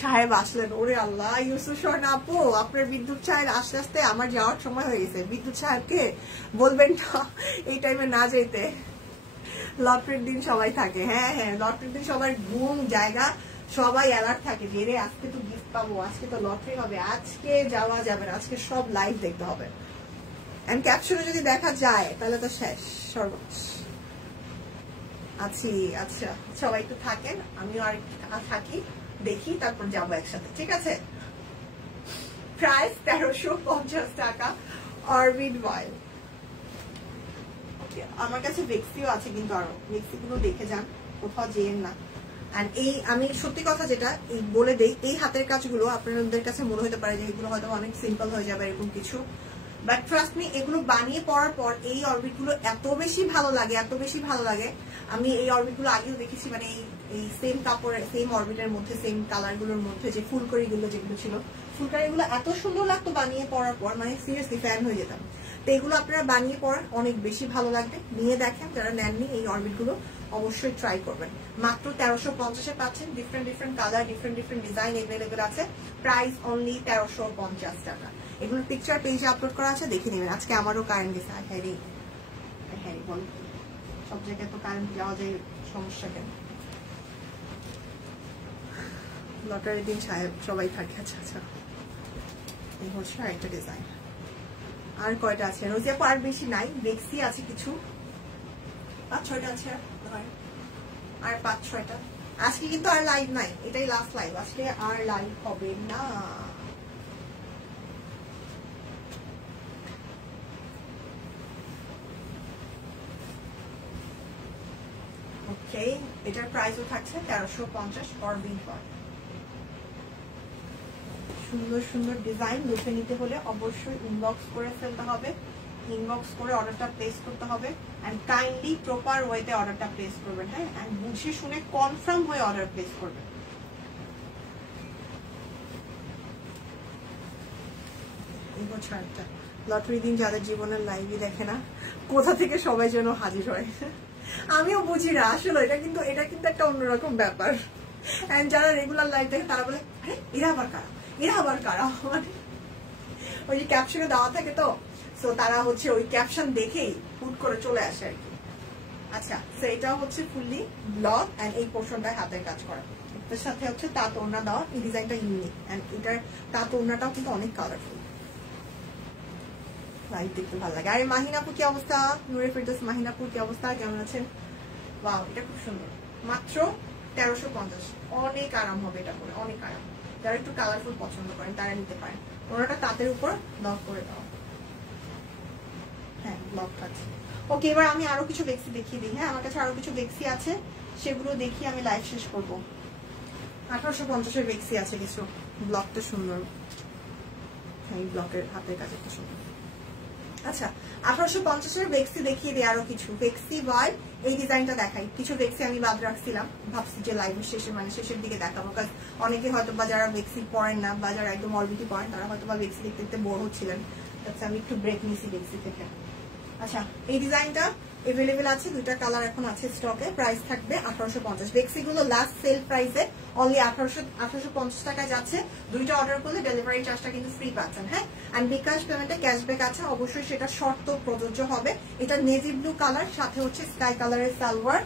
সাহেব আসলেন। ওরে আল্লাহ, ইউসুফ না আপু, আপনার বিদ্যুৎ সাহেব আস্তে আস্তে আমার যাওয়ার সময় হয়ে গেছে। বিদ্যুৎ সাহেবকে বলবেন না এই টাইমে না যেতে, লটারির দিন সবাই থাকে। হ্যাঁ, লটারির দিন সবার ঘুম জায়গা সবাই অ্যালার্ট থাকে যে রে আজকে তো গিফট পাবো, আজকে তো লটারি হবে, আজকে যাওয়া যাবে না, আজকে সব লাইভ দেখতে হবে। এন্ড ক্যাপশনে যদি দেখা যায় তাহলে তো শেষ, সর্বনাশ। আচ্ছা, সবাই একটু থাকেন, আমিও আর থাকি, দেখি, তারপর যাবো একসাথে, ঠিক আছে? প্রাইস 1350 টাকা অরবিট রয়্যাল। আমার কাছে ভেক্সিও আছে, কিন্তু আরো ভেক্সিগুলো দেখে যান, কোথাও যেয়েন না। আর এই আমি সত্যি কথা যেটা এই বলে দেই, এই হাতের কাজগুলো আপনাদের কাছে মনে হতে পারে যে এগুলো হয়তো অনেক সিম্পল হয়ে যাবে এরকম কিছু, বাট ট্রাস্ট মি এগুলো বানিয়ে পড়ার পর এই অরবিট গুলো এত বেশি ভালো লাগে, এত বেশি ভালো লাগে। আমি এই অরবিট গুলো আগেও দেখেছি, মানে এই সেম কাপড়ের সেম অরবিটের মধ্যে সেম কালার গুলোর মধ্যে যে ফুলকড়ি গুলো যেগুলো ছিল, ফুলকড়ি গুলো এত সুন্দর লাগতো বানিয়ে পড়ার পর, মানে সিরিয়াসলি ফ্যান হয়ে যেতাম। তো এগুলো আপনারা বানিয়ে পড়ান, অনেক বেশি ভালো লাগবে। নিয়ে দেখেন, যারা নেননি এই অরবিট গুলো অবশ্যই ট্রাই করবেন। মাত্র 1350-এ পাচ্ছেন। Different different colour, different different design available আছে। প্রাইস অনলি 1350 টাকা। এগুলোর পিকচার পেজে আপলোড করা আছে, দেখে নেবেন। আজকে আমারও কারেন্ট গেছে। হ্যাঁ বল, সব জায়গায় তো কারেন্ট যাওয়া যায়, সমস্যা কেন? লটারির দিন সাহেব সবাই থাকে। আচ্ছা আচ্ছা, এই হচ্ছে আরেকটা ডিজাইন। আর কয়টা আছে রোজিয়া? আর বেশি নাই, ভেক্সি আছে কিছু, 5-6টা আছে, আর 5-6টা। আজকে কিন্তু আর লাইভ নাই, এটাই লাস্ট লাইভ, আজকে আর লাইভ হবে না। ওকে, এটার প্রাইসও থাকছে 1350 ফর বিন ফর। সুন্দর সুন্দর ডিজাইন লুকে নিতে হলে অবশ্যই ইনবক্স করে ফেলতে হবে, ইনবক্স করে অর্ডারটা প্লেস করতে হবে। এন্ড কাইন্ডলি প্রপার ওয়েতে অর্ডারটা প্লেস করবেন, হ্যাঁ, এন্ড বুঝে শুনে কনফার্ম হয়ে অর্ডার প্লেস করবেন। লটারি দিন যাদের জীবনের লাইভই দেখে না, কোথা থেকে সবাই যেন হাজির হয়, আমিও বুঝি না আসলে। এটা কিন্তু একটা অন্যরকম ব্যাপার। এন্ড যারা রেগুলার লাইভ দেখে তারা বলে, আরে এরা আবার কারা, এরা আবার কারা, মানে ওই যে ক্যাপশনে দেওয়া থাকে, তো সো তারা হচ্ছে ওই ক্যাপশন দেখেই হুট করে চলে আসে আর কি। আচ্ছা, তো এটাও হচ্ছে ফুললি ব্লক এন্ড এই পোর্শনটায় হাতের কাজ করা, এর সাথে হচ্ছে তাঁত ওড়না দেওয়া। এই ডিজাইনটা ইউনিক এন্ড এটার তাঁত ওড়নাটাও কিন্তু অনেক কালারফুল, লাইভ দেখতে ভালো লাগে। আরে মাহিনাপুর কি অবস্থা? নূরে ফেরদৌস মাহিনাপুর কি অবস্থা, কেমন আছেন? ওয়াও, এটা খুব সুন্দর। মাত্র 1350, অনেক আরাম হবে এটা পরে, অনেক আরাম। যারা একটু কালারফুল পছন্দ করেন তারা নিতে পারেন। ওনাটা তাঁতের উপর লক করে দেওয়া, হ্যাঁ লক থাকছে। ওকে, এবার আমি আরো কিছু বেক্সি দেখিয়ে দিই। হ্যাঁ, আমার কাছে আরো কিছু বেক্সি আছে, সেগুলো দেখিয়ে আমি লাইভ শেষ করবো। 1850-এর বেক্সি আছে কিছু, ব্লকটা সুন্দর, হ্যাঁ এই ব্লকের হাতের কাজ একটা সুন্দর। আচ্ছা, 1850-এর বেক্সি দেখিয়ে দিই আরো কিছু বেক্সি। বাই এই ডিজাইনটা দেখাই, কিছু বেক্সি আমি বাদ রাখছিলাম, ভাবছি যে লাইভের শেষে মানে শেষের দিকে দেখাবো, কারণ অনেকে হয়তো বা যারা বেক্সি পড়েন না বা যারা একদম অরবিটি পড়েন তারা হয়তো বা বেক্সি দেখতে দেখতে বোর হচ্ছিলেন। আচ্ছা, আমি একটু ব্রেক নিয়েছি বেক্সি থেকে। আচ্ছা, এই ডিজাইনটা এভেলেবেল আছে, দুইটা কালার এখন আছে স্টকে। প্রাইস থাকবে 1850। বেক্সি গুলো লাস্ট সেল প্রাইসে অনলি 1850 টাকায় যাচ্ছে। দুইটা অর্ডার করলে ডেলিভারি চার্জটা কিন্তু ফ্রি পাচ্ছেন। হ্যাঁ, এন্ড বিকাশ পেমেন্টে ক্যাশব্যাক আছে, অবশ্যই সেটা শর্ত প্রযোজ্য হবে। এটা নেভি ব্লু কালার, সাথে হচ্ছে স্কাই কালারের সালোয়ার।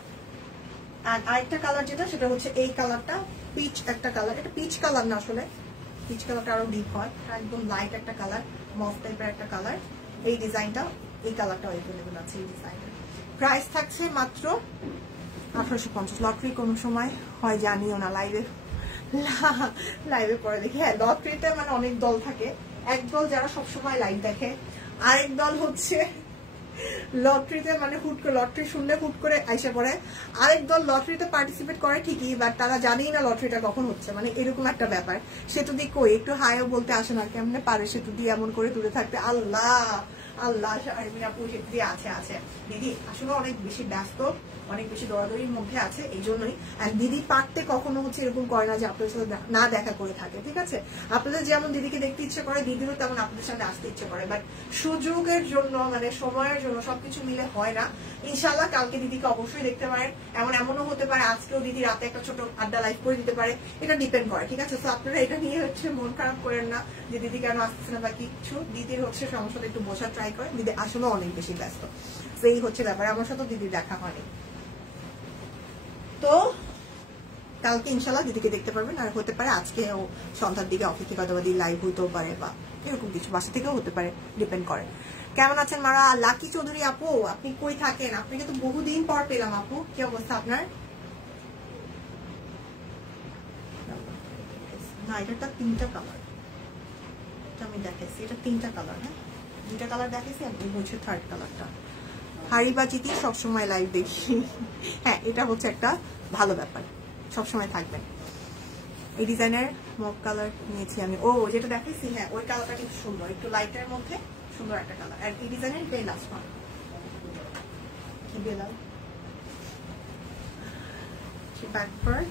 আর আরেকটা কালার যেটা, সেটা হচ্ছে এই কালারটা, পিচ একটা কালার। এটা পিচ কালার না, আসলে পিচ কালারটা আরো ডিপ হয়, একদম লাইট একটা কালার, মফ টাইপের একটা কালার। এই ডিজাইনটা, এই কালারটা অ্যাভেলেবল আছে এই ডিজাইনের। প্রাইস থাকছে মাত্র 1850। লটারি কোনো সময় হয় জানিও না, লাইভে পরে দেখি। হ্যাঁ, লটারিতে মানে অনেক দল থাকে, এক দল যারা সবসময় লাইভ দেখে, আরেক দল হচ্ছে লটারিতে মানে হুট করে লটারি শুনলে হুট করে আইসা পড়ে, আরেক দল লটারিতে পার্টিসিপেট করে ঠিকই, বাট তারা জানেই না লটারিটা কখন হচ্ছে, মানে এরকম একটা ব্যাপার। সেতু দিয়ে কই একটু হাইও বলতে আসে না, কেমনে পারে সেতু দিয়ে এমন করে দূরে থাকতে। আল্লাহ আল্লাহ, শারমিন আপু সেতু দিয়ে আছে দিদি আসলে অনেক বেশি ব্যস্ত, অনেক বেশি দৌড়াদৌড়ির মধ্যে আছে, এই জন্যই। আর দিদি পারতে কখনো হচ্ছে এরকম করে না যে আপনাদের সাথে না দেখা করে থাকে, ঠিক আছে? আপনাদের যেমন দিদিকে দেখতে ইচ্ছে করে, দিদিরও তেমন আপনাদের সাথে আসতে ইচ্ছে করে, বাট সুযোগের জন্য মানে সময়ের জন্য সবকিছু মিলে হয় না। ইনশাল্লাহ কালকে দিদিকে অবশ্যই দেখতে পারেন। এমনও হতে পারে আজকেও দিদি রাতে একটা ছোট আড্ডা লাইভ করে দিতে পারে, এটা ডিপেন্ড করে, ঠিক আছে? তো আপনারা এটা নিয়ে হচ্ছে মন খারাপ করেন না যে দিদি কেন আসতেছে না বা কিছু। দিদির হচ্ছে সমস্যাটা একটু বোঝার ট্রাই করে, দিদি আসলে অনেক বেশি ব্যস্ত, সেই হচ্ছে ব্যাপার। আমার সাথে দিদির দেখা হয়নি, তো কালকে ইনশাল্লাহ দিদিকে দেখতে পারবেন। আর হতে পারে আজকে ও সন্ধ্যার দিকে অফিস থেকে হয়তো লাইভ হইতেও পারে বা এরকম কিছু, বাসা থেকেও হতে পারে, ডিপেন্ড করে। কেমন আছেন মারা? লাকি চৌধুরী আপু, আপনি কই থাকেন? আপনাকে তো বহুদিন পর পেলাম আপু, কি অবস্থা আপনার? না, এটা তিনটা কালার, আমি দেখাইছি, এটা তিনটা কালার। হ্যাঁ, দুইটা কালার দেখাইছি, আর এই হচ্ছে থার্ড কালারটা। হাড়িবাজিতেই সবসময় লাইভ দেখি। হ্যাঁ, এটা হচ্ছে একটা ভালো ব্যাপার, সবসময় থাকবেন। এই ডিজাইনের মক কালার নিয়েছি আমি। ও যেটা দেখাইছি, হ্যাঁ ওই কালারটা কিন্তু সুন্দর, একটু লাইটের মধ্যে সুন্দর একটা কালার। আর এই ডিজাইনের এটাই লাস্ট ওয়ান। কি দিলাম ব্যাক পার্ট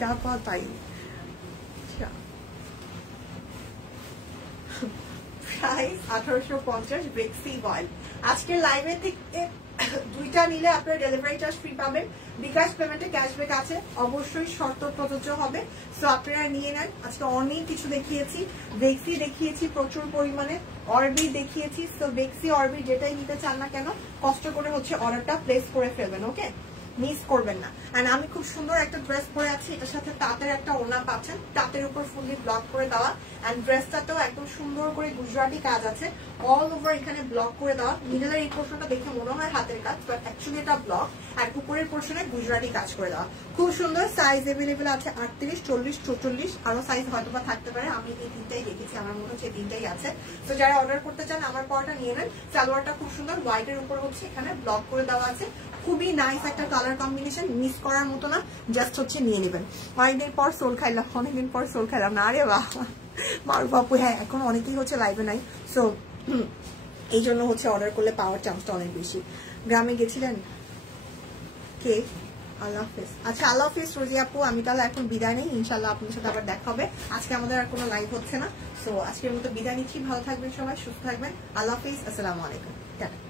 যা পাওয়া তাই। প্রাইস 1850 বেক্সি বয়েল। আজকের লাইভে থেকে দুইটা নিলে আপনারা ডেলিভারি চার্জ ফ্রি পাবেন। বিকাশ পেমেন্টে ক্যাশব্যাক আছে, অবশ্যই শর্ত প্রযোজ্য হবে। সো আপনারা নিয়ে নেন। আজকে অনেক কিছু দেখিয়েছি, বেক্সি দেখিয়েছি প্রচুর পরিমাণে, অরবি দেখিয়েছি। সো বেক্সি অরবি যেটাই নিতে চান না কেন, কষ্ট করে হচ্ছে অর্ডারটা প্লেস করে ফেলবেন, ওকে, মিস করবেন না। এন্ড আমি খুব সুন্দর একটা ড্রেস পরে আছি, এটার সাথে তাঁতের একটা ওড়না পাচ্ছেন, তাঁতের উপর ফুললি ব্লক করে দেওয়া। এন্ড ড্রেসটাতেও একদম সুন্দর করে গুজরাটি কাজ আছে, অল ওভার এখানে ব্লক করে দেওয়া। মিডলের এই পোর্শনটা দেখে মনে হয় হাতের কাজ, বাট অ্যাকচুয়ালি এটা ব্লক। আর উপরের পোর্শনে গুজরাটি কাজ করে দেওয়া, খুব সুন্দর। সাইজ এভেলেবেল আছে 38, 40, 44, আরো সাইজ হয়তো বা থাকতে পারে। আমি এই তিনটাই দেখেছি, আমার মনে হচ্ছে তিনটাই আছে। তো যারা অর্ডার করতে চান আমার পরটা নিয়ে নেন। সালোয়ারটা খুব সুন্দর, হোয়াইটের উপর হচ্ছে এখানে ব্লক করে দেওয়া আছে। খুবই নাইস একটা কালার কম্বিনেশন, মিস করার মতো না, জাস্ট হচ্ছে নিয়ে নেবেন। অনেকদিন পর সোল খাইলাম, অনেকদিন পর সোল খাইলাম না রে বাহ মার বাপু। হ্যাঁ, এখন অনেকেই হচ্ছে লাইভে নাই, সো এই জন্য হচ্ছে অর্ডার করলে পাওয়ার চান্সটা অনেক বেশি। গ্রামে গেছিলেন কে? আল্লাহ হাফেজ। আচ্ছা, আল্লাহ হাফেজ রোজি আপু, আমি তাহলে এখন বিদায় নেই। ইনশাল্লাহ আপনার সাথে আবার দেখা হবে। আজকে আমাদের আর কোনো লাইভ হচ্ছে না, সো আজকের মতো বিদায় নিচ্ছি। ভালো থাকবেন সবাই, সুস্থ থাকবেন। আল্লাহ হাফেজ, আসসালামু আলাইকুম, টাটা।